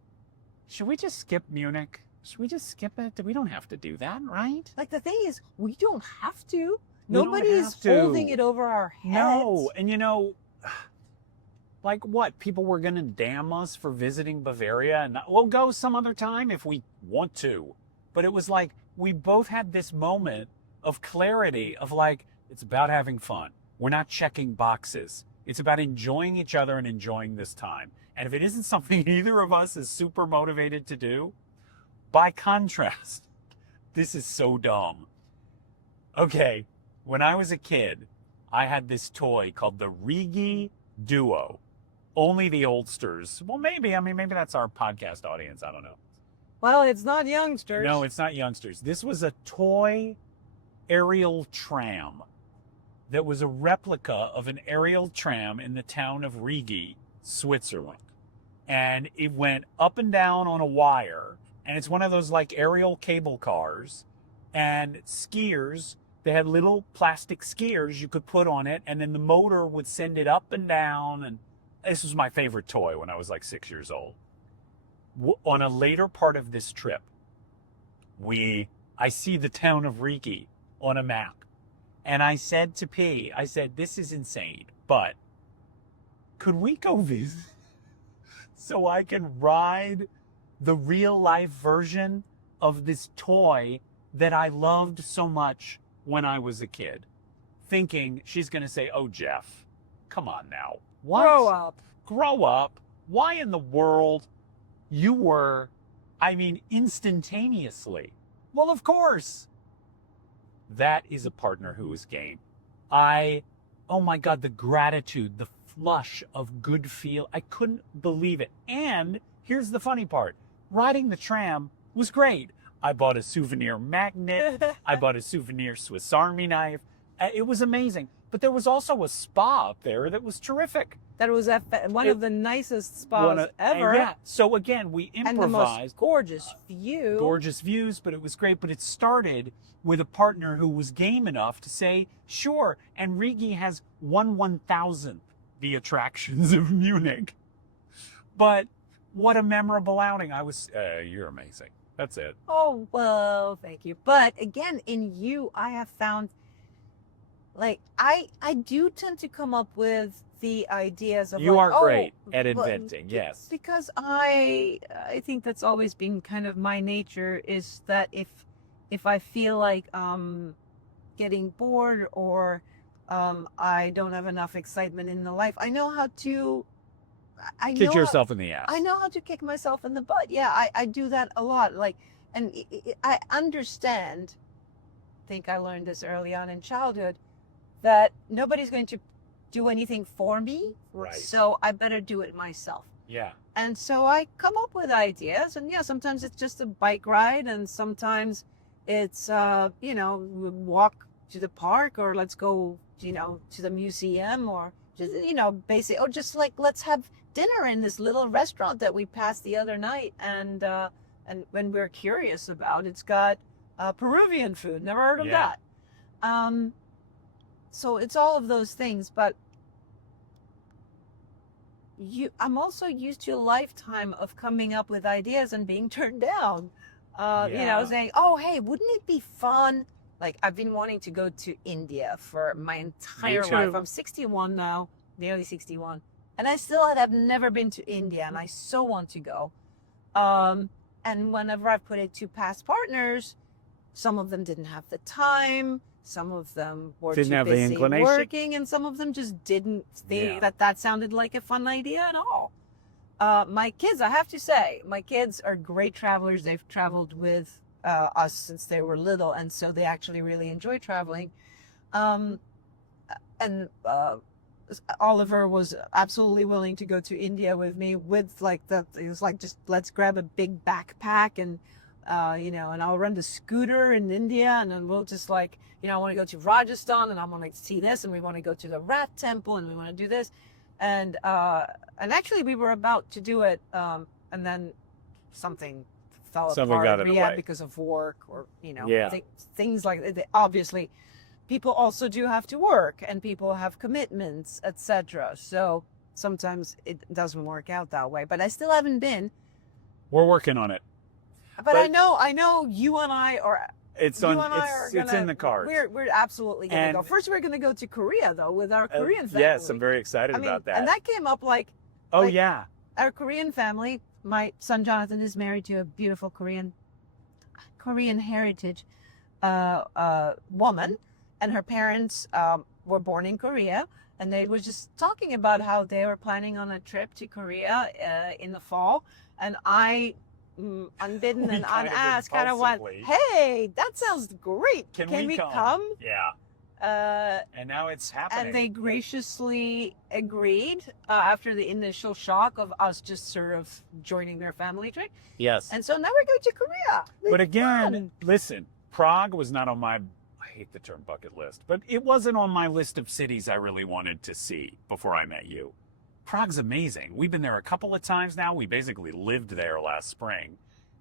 should we just skip Munich? Should we just skip it? We don't have to do that, right? Like the thing is, we don't have to. We don't Nobody is have to. holding it over our heads. No. And like what? People were going to damn us for visiting Bavaria, and we'll go some other time if we want to. But it was like we both had this moment of clarity of like, it's about having fun. We're not checking boxes. It's about enjoying each other and enjoying this time. And if it isn't something either of us is super motivated to do, by contrast, this is so dumb. Okay, when I was a kid, I had this toy called the Rigi Duo. Only the oldsters. Well, maybe that's our podcast audience. I don't know. Well, it's not youngsters. No, it's not youngsters. This was a toy aerial tram that was a replica of an aerial tram in the town of Rigi, Switzerland. And it went up and down on a wire. And it's one of those like aerial cable cars. And skiers, they had little plastic skiers you could put on it. And then the motor would send it up and down. And this was my favorite toy when I was like 6 years old. On a later part of this trip, I see the town of Rigi on a map. And I said to P, this is insane, but could we go visit so I can ride the real life version of this toy that I loved so much when I was a kid? Thinking she's going to say, oh, Jeff, come on now. What? Grow up. Why in the world you were, instantaneously? Well, of course. That is a partner who is game. Oh my God, the gratitude, the flush of good feel. I couldn't believe it. And here's the funny part. Riding the tram was great. I bought a souvenir magnet. I bought a souvenir Swiss Army knife. It was amazing. But there was also a spa up there that was terrific. That was one of the nicest spas ever. Yeah. So again, we improvised. And the most gorgeous view. Gorgeous views, but it was great. But it started with a partner who was game enough to say, sure. And Rigi has 1/1000th the attractions of Munich. But what a memorable outing. You're amazing. That's it. Oh, well, thank you. But again, in you, I have found like I do tend to come up with the ideas of You like, are oh, great at well, inventing, yes. because I think that's always been kind of my nature, is that if I feel like getting bored, or I don't have enough excitement in the life, I know how to I Kick know how, yourself in the I ass. know how to kick myself in the butt. Yeah, I do that a lot. Like, and I understand, think I learned this early on in childhood, that nobody's going to do anything for me. Right. So I better do it myself. Yeah. And so I come up with ideas, and yeah, sometimes it's just a bike ride, and sometimes it's we walk to the park, or let's go, to the museum, or just basic, or just like let's have dinner in this little restaurant that we passed the other night, and when we're curious about, it's got Peruvian food. Never heard of Yeah. that. So it's all of those things, but I'm also used to a lifetime of coming up with ideas and being turned down. Yeah. Saying, "Oh, hey, wouldn't it be fun?" Like, I've been wanting to go to India for my entire life. too. I'm 61 now, nearly 61, and I still have never been to India, and I so want to go. And whenever I've put it to past partners, some of them didn't have the time. Some of them were Didn't too have the busy inclination. working, and some of them just didn't think Yeah. that sounded like a fun idea at all. My kids, I have to say, my kids are great travelers. They've traveled with us since they were little, and so they actually really enjoy traveling. Um, and Oliver was absolutely willing to go to India with me, with like it was like, just let's grab a big backpack, and and I'll rent a scooter in India, and then we'll just like, I want to go to Rajasthan, and I want to see this, and we want to go to the Rat Temple, and we want to do this, and actually we were about to do it, and then something fell Something apart. got in the way. Because of work, or Yeah. things like that. Obviously, people also do have to work, and people have commitments, etc. So sometimes it doesn't work out that way. But I still haven't been. We're working on it. But I know you and I are. It's You on. and I are It's in the cards. We're absolutely gonna go. And- First, we're gonna go to Korea though, with our Korean family. Yes, I'm very excited about that. And that came up like, Oh like- yeah. our Korean family. My son Jonathan is married to a beautiful Korean heritage woman, and her parents were born in Korea, and they were just talking about how they were planning on a trip to Korea in the fall, and I, unbidden We and kind of unasked, kind of went, impulsively- "Hey, that sounds great. Can we come?" Yeah. And now it's happening. And they graciously agreed after the initial shock of us just sort of joining their family trip. Yes. And so now we're going to Korea. But It's again, fun. listen, Prague was not on my, I hate the term bucket list, but it wasn't on my list of cities I really wanted to see before I met you. Prague's amazing. We've been there a couple of times now. We basically lived there last spring.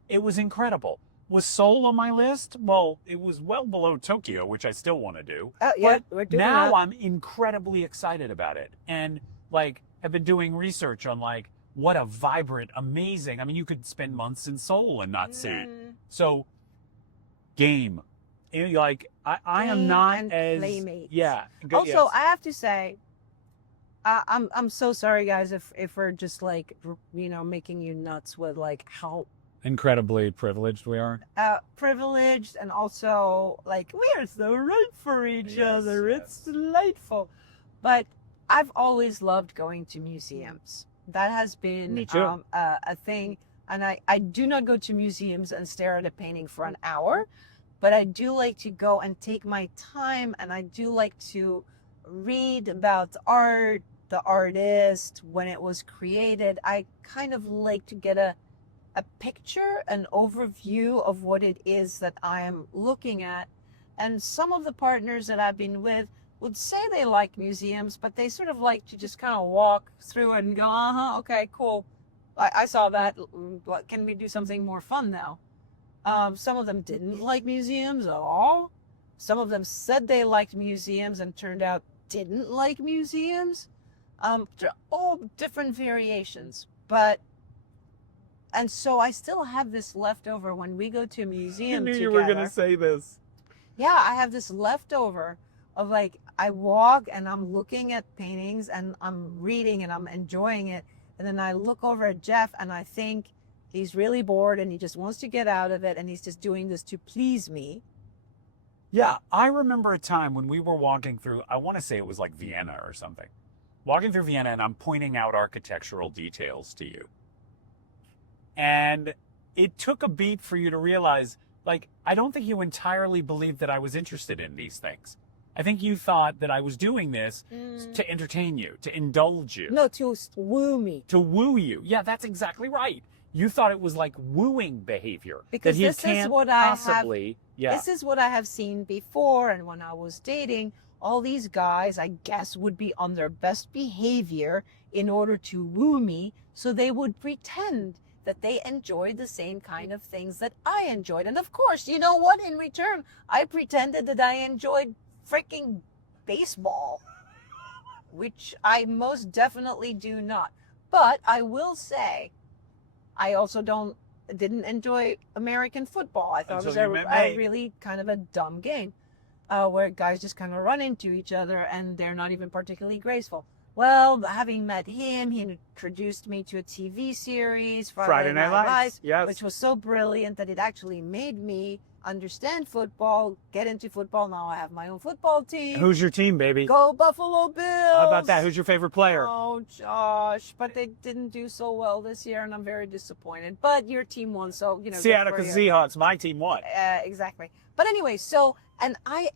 It was incredible. Was Seoul on my list? Well, it was well below Tokyo, which I still want to do. Yeah, But we're doing now that. I'm incredibly excited about it. And like, have been doing research on like, what a vibrant, amazing, I mean, you could spend months in Seoul and not see it. So, game. Like, I am Game not and as, playmates. yeah. Also, yes. I have to say, I'm so sorry, guys, if we're just like, making you nuts with like how Incredibly privileged we are. privileged, and also like we're so right for each Yes, other. yes. It's delightful. But I've always loved going to museums. That has been Me too. a thing. And I do not go to museums and stare at a painting for an hour, but I do like to go and take my time, and I do like to read about art, the artist, when it was created. I kind of like to get a picture, an overview of what it is that I am looking at. And some of the partners that I've been with would say they like museums, but they sort of like to just kind of walk through it and go, okay, cool. I saw that. Can we do something more fun now? Some of them didn't like museums at all. Some of them said they liked museums and turned out didn't like museums. They're all different variations, and so I still have this leftover when we go to a museum I knew together. you were going to say this. Yeah, I have this leftover of like, I walk and I'm looking at paintings and I'm reading and I'm enjoying it. And then I look over at Jeff and I think he's really bored and he just wants to get out of it and he's just doing this to please me. Yeah, I remember a time when we were walking through, I want to say it was like Vienna or something. Walking through Vienna and I'm pointing out architectural details to you. And it took a beat for you to realize, like, I don't think you entirely believed that I was interested in these things. I think you thought that I was doing this to entertain you, to indulge you. No, to woo me. To woo you. Yeah, that's exactly right. You thought it was like wooing behavior. Because that he this can't is what possibly, This is what I have seen before. And when I was dating, all these guys, I guess, would be on their best behavior in order to woo me. So they would pretend that they enjoyed the same kind of things that I enjoyed. And of course, you know what? In return, I pretended that I enjoyed freaking baseball, which I most definitely do not. But I will say, I also didn't enjoy American football. I thought it was a really kind of a dumb game where guys just kind of run into each other and they're not even particularly graceful. Well, having met him, he introduced me to a TV series, Friday Night Lights, yes. which was so brilliant that it actually made me understand football, get into football. Now I have my own football team. Who's your team, baby? Go Buffalo Bills! How about that? Who's your favorite player? Oh, Josh, but they didn't do so well this year, and I'm very disappointed. But your team won, so, you know. Seattle Seahawks, my team won. Exactly. But anyway, so, and I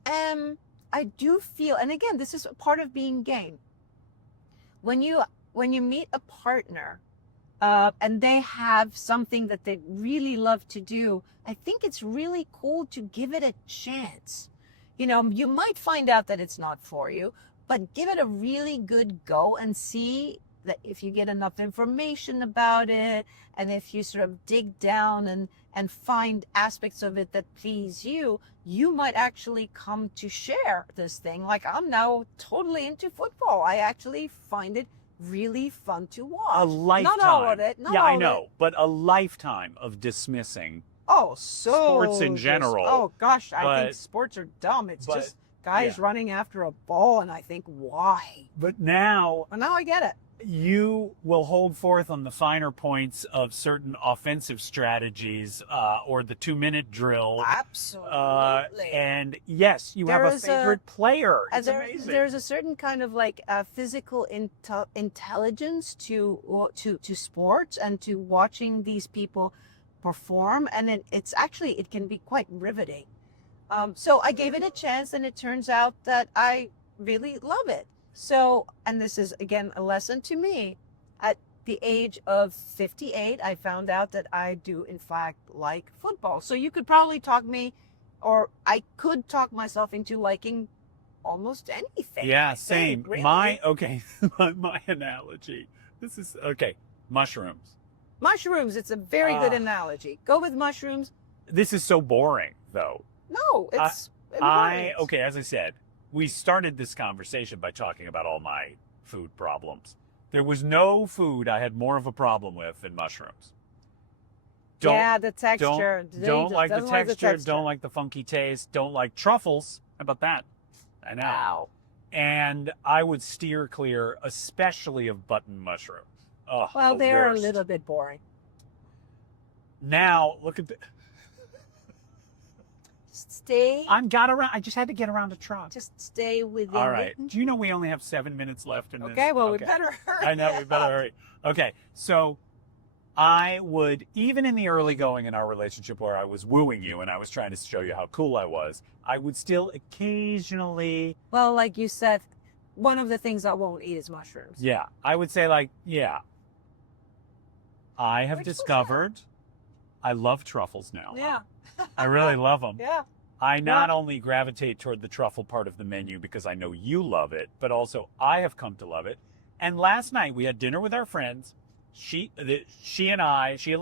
do feel, and again, this is part of being game. When you meet a partner and they have something that they really love to do, I think it's really cool to give it a chance. You know, you might find out that it's not for you, but give it a really good go and see that if you get enough information about it and if you sort of dig down and find aspects of it that please you, you might actually come to share this thing. Like, I'm now totally into football. I actually find it really fun to watch. A lifetime. Not all of it. I know, but a lifetime of dismissing sports in general. Oh gosh, I think sports are dumb. It's just guys running after a ball, and I think, why? But now I get it. You will hold forth on the finer points of certain offensive strategies or the 2-minute drill. Absolutely. And yes, you have a favorite player. It's amazing. There's a certain kind of like physical intelligence to sports and to watching these people perform. And it can be quite riveting. So I gave it a chance and it turns out that I really love it. So, and this is, again, a lesson to me. At the age of 58, I found out that I do, in fact, like football. So you could probably talk me, or I could talk myself into liking almost anything. Yeah, same. Really. My analogy. This is, okay, mushrooms. Mushrooms, it's a very good analogy. Go with mushrooms. This is so boring, though. No, it's okay, as I said, we started this conversation by talking about all my food problems. There was no food I had more of a problem with than mushrooms. The texture. Don't like the texture. Don't like the funky taste. Don't like truffles. How about that? I know. Wow. And I would steer clear, especially of button mushrooms. Oh, well, they are a worst. little bit boring. Now, look at the... Stay. I just had to get around to truck. Just stay within. All right. Do you know we only have 7 minutes left in this? Okay, well, we better hurry. I know, we better hurry. Okay, so I would, even in the early going in our relationship where I was wooing you and I was trying to show you how cool I was, I would still occasionally... Well, like you said, one of the things I won't eat is mushrooms. Yeah, I would say I have discovered I love truffles now. Yeah. I really love them. Yeah. I not only gravitate toward the truffle part of the menu because I know you love it, but also I have come to love it. And last night we had dinner with our friends. Sheila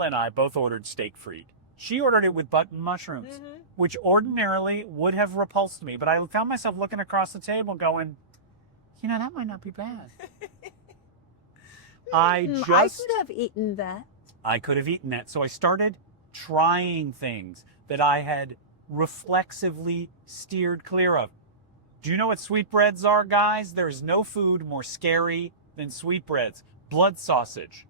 and I both ordered steak frites. She ordered it with button mushrooms, which ordinarily would have repulsed me. But I found myself looking across the table going, that might not be bad. I could have eaten that. I could have eaten that. So I started trying things that I had reflexively steered clear of. Do you know what sweetbreads are, guys? There's no food more scary than sweetbreads. Blood sausage.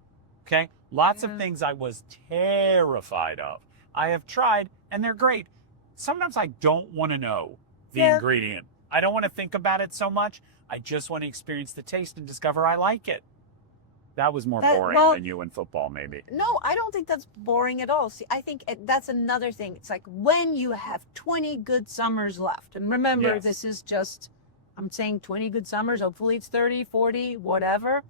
Okay? Lots of things I was terrified of. I have tried, and they're great. Sometimes I don't want to know the ingredient. I don't want to think about it so much. I just want to experience the taste and discover I like it. That was more boring than you in football, maybe. No, I don't think that's boring at all. See, I think that's another thing. It's like when you have 20 good summers left. And remember, this is just, I'm saying 20 good summers. Hopefully it's 30, 40, whatever.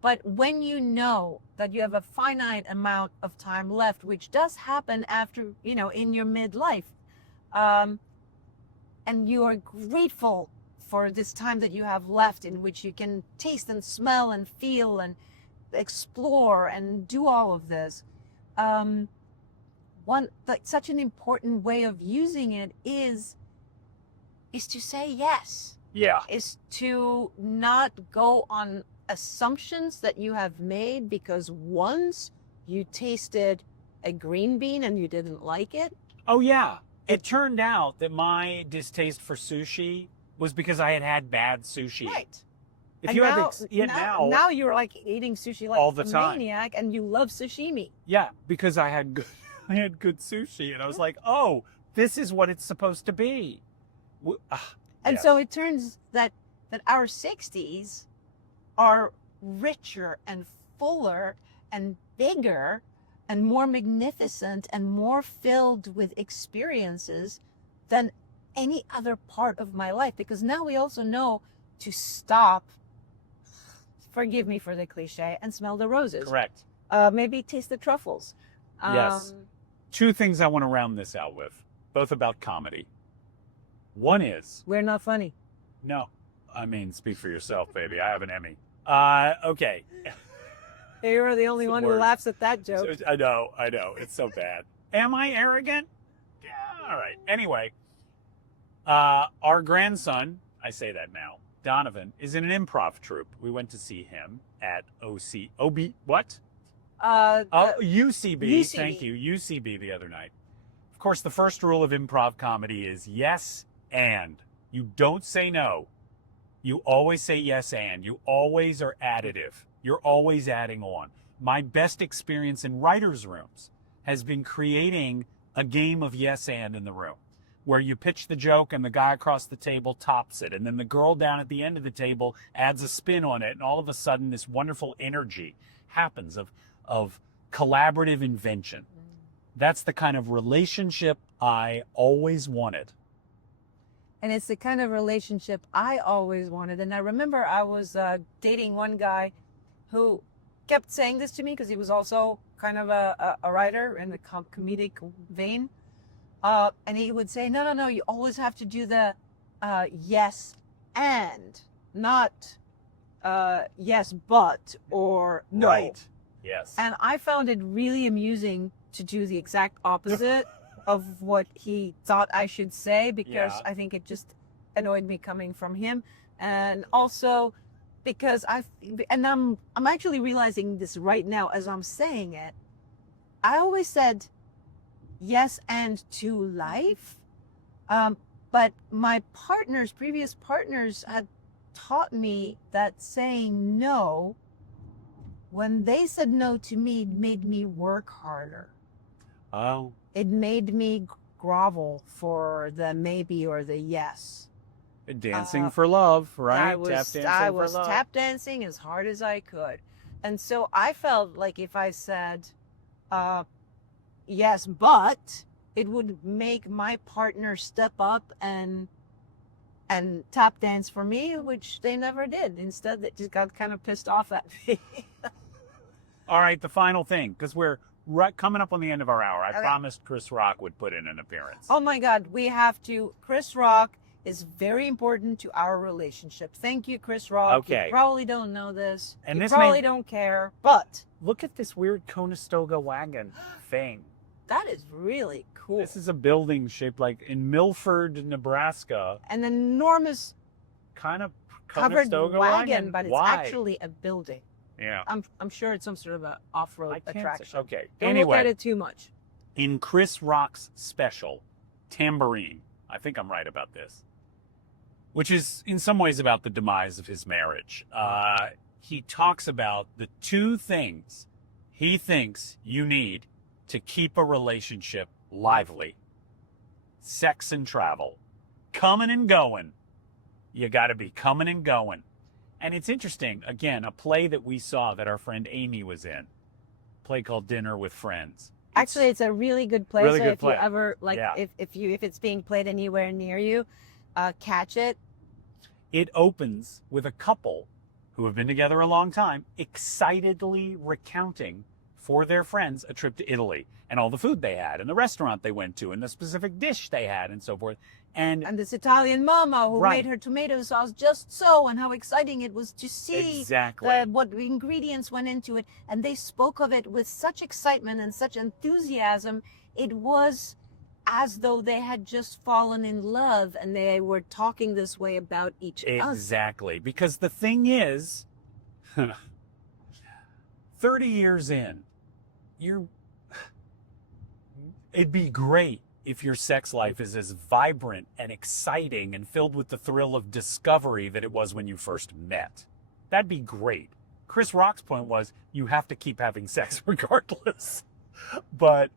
But when you know that you have a finite amount of time left, which does happen after, in your midlife, and you are grateful for this time that you have left in which you can taste and smell and feel and explore and do all of this. Such an important way of using it is to say yes. Yeah. Is to not go on assumptions that you have made because once you tasted a green bean and you didn't like it. Oh, yeah. It turned out that my distaste for sushi was because I had bad sushi. Right. If and you now, have now you're like eating sushi like all the a time. maniac, and you love sashimi. Yeah, because I had good sushi, and I was like, oh, this is what it's supposed to be. And so it turns that our 60s are richer and fuller and bigger and more magnificent and more filled with experiences than any other part of my life, because now we also know to stop, forgive me for the cliche, and smell the roses. Correct. Maybe taste the truffles. Yes. Two things I want to round this out with, both about comedy. One is... We're not funny. No. I mean, speak for yourself, baby. I have an Emmy. Okay. You're the only one who laughs at that joke. I know. It's so bad. Am I arrogant? Yeah, all right. Anyway, our grandson, I say that now, Donovan, is in an improv troupe. We went to see him at UCB. Thank you, UCB the other night. Of course, the first rule of improv comedy is yes and. You don't say no. You always say yes and. You always are additive. You're always adding on. My best experience in writers' rooms has been creating a game of yes and in the room, where you pitch the joke and the guy across the table tops it, and then the girl down at the end of the table adds a spin on it, and all of a sudden this wonderful energy happens of collaborative invention. That's the kind of relationship I always wanted. And it's the kind of relationship I always wanted. And I remember I was dating one guy who kept saying this to me because he was also kind of a writer in the comedic vein. And he would say, no, you always have to do the yes and, not yes but or no. Right. Yes. And I found it really amusing to do the exact opposite of what he thought I should say, because I think it just annoyed me coming from him. And also because I'm actually realizing this right now as I'm saying it. I always said yes and to life. But my previous partners had taught me that saying no, when they said no to me, it made me work harder. Oh. It made me grovel for the maybe or the yes. Dancing for love, right? I was tap dancing as hard as I could. And so I felt like if I said yes, but, it would make my partner step up and tap dance for me, which they never did. Instead, they just got kind of pissed off at me. All right, the final thing, because we're coming up on the end of our hour. I promised Chris Rock would put in an appearance. Oh my God, we have to. Chris Rock is very important to our relationship. Thank you, Chris Rock. Okay. You probably don't know this. And you this probably don't care, but look at this weird Conestoga wagon thing. That is really cool. This is a building shaped like in Milford, Nebraska. An enormous kind of covered Conestoga wagon, but it's Why? Actually a building. Yeah. I'm sure it's some sort of an off-road attraction. Okay. Don't look at it too much. In Chris Rock's special, Tambourine, I think I'm right about this, which is in some ways about the demise of his marriage. He talks about the two things he thinks you need to keep a relationship lively: sex and travel. Coming and going. You got to be coming and going. And it's interesting, again, a play that we saw that our friend Amy was in, a play called Dinner with Friends. Actually, it's a really good play. Really so good if play. you ever Yeah. if it's being played anywhere near you, catch it. It opens with a couple who have been together a long time excitedly recounting for their friends a trip to Italy and all the food they had and the restaurant they went to and the specific dish they had and so forth. And this Italian mama who Right. made her tomato sauce just so, and how exciting it was to see exactly. what ingredients went into it. And they spoke of it with such excitement and such enthusiasm. It was as though they had just fallen in love and they were talking this way about each other. Exactly. Because the thing is, 30 years in, it'd be great if your sex life is as vibrant and exciting and filled with the thrill of discovery that it was when you first met. That'd be great. Chris Rock's point was you have to keep having sex regardless. But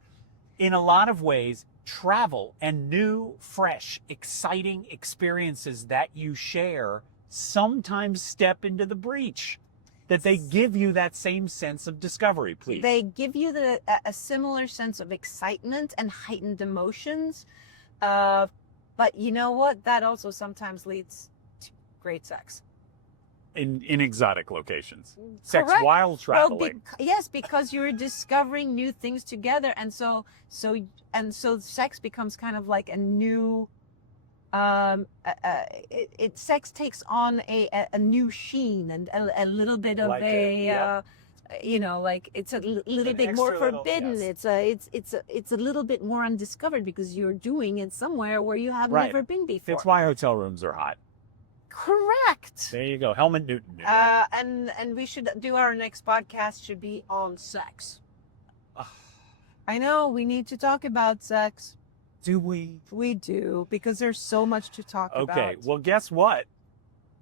in a lot of ways, travel and new, fresh, exciting experiences that you share sometimes step into the breach. That they give you that same sense of discovery, please. They give you a similar sense of excitement and heightened emotions. But you know what? That also sometimes leads to great sex. In exotic locations. Sex Correct. while traveling. Well, yes, because you're discovering new things together. And so sex becomes kind of like a new, sex takes on a new sheen and a little bit of Like like it's a little An bit more extra little- forbidden. yes. It's a little bit more undiscovered because you're doing it somewhere where you have Right. never been before. It's why hotel rooms are hot. Correct. There you go. Helmut Newton knew that. And we should do our next podcast should be on sex. I know we need to talk about sex. Do we? We do, because there's so much to talk about. Okay. Well, guess what?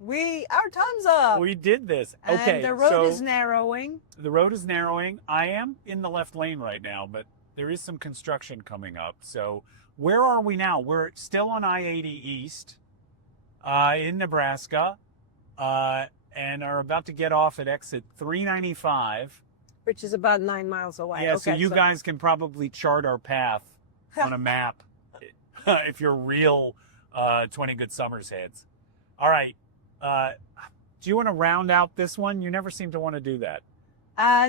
Our time's up. We did this. And Okay. the road so is narrowing. the road is narrowing. I am in the left lane right now, but there is some construction coming up. So where are we now? We're still on I-80 East in Nebraska and are about to get off at exit 395. Which is about 9 miles away. Yeah, Okay, so you guys can probably chart our path on a map if you're real 20 Good Summers heads. All right. Do you want to round out this one? You never seem to want to do that.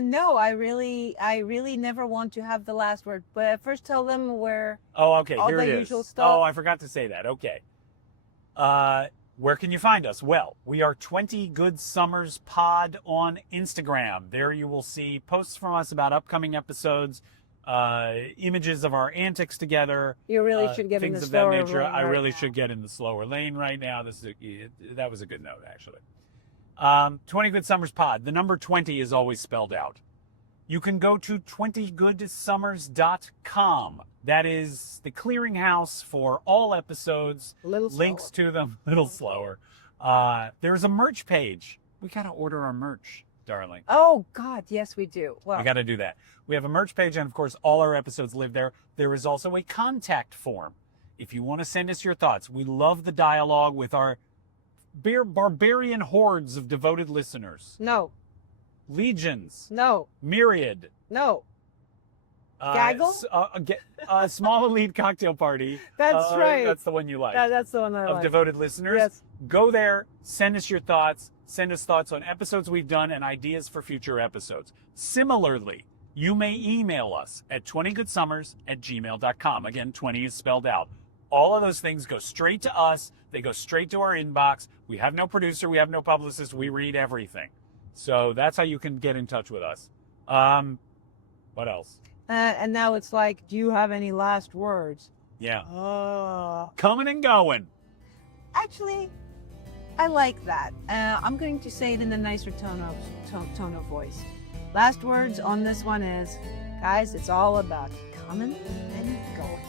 No, I really never want to have the last word. But first tell them where Oh, okay. all Here the it is. usual stuff. Oh, I forgot to say that. Okay. Where can you find us? Well, we are 20 Good Summers Pod on Instagram. There you will see posts from us about upcoming episodes, images of our antics together. you really should get in things the of that slower nature. lane I right really now. should get in the slower lane right now. That was a good note, actually. 20 Good Summers Pod. The number 20 is always spelled out. You can go to 20goodsummers.com. That is the clearinghouse for all episodes. A little Links slower. to them, a little slower. There's a merch page. We got to order our merch, darling. Oh God, yes we do. Well, We got to do that. We have a merch page, and of course, all our episodes live there. There is also a contact form. If you want to send us your thoughts, we love the dialogue with our barbarian hordes of devoted listeners. no, Legions, no, myriad. no. Gaggle? Small elite cocktail party. That's right. That's the one you like. That's the one I Of like. devoted listeners. Yes. Go there, send us your thoughts, send us thoughts on episodes we've done and ideas for future episodes. Similarly, you may email us at 20goodsummers@gmail.com. Again, 20 is spelled out. All of those things go straight to us. They go straight to our inbox. We have no producer. We have no publicist. We read everything. So that's how you can get in touch with us. What else? And now it's like, do you have any last words? Yeah. Oh. Coming and going. Actually, I like that. I'm going to say it in a nicer tone of voice. Last words on this one is, guys, it's all about coming and going.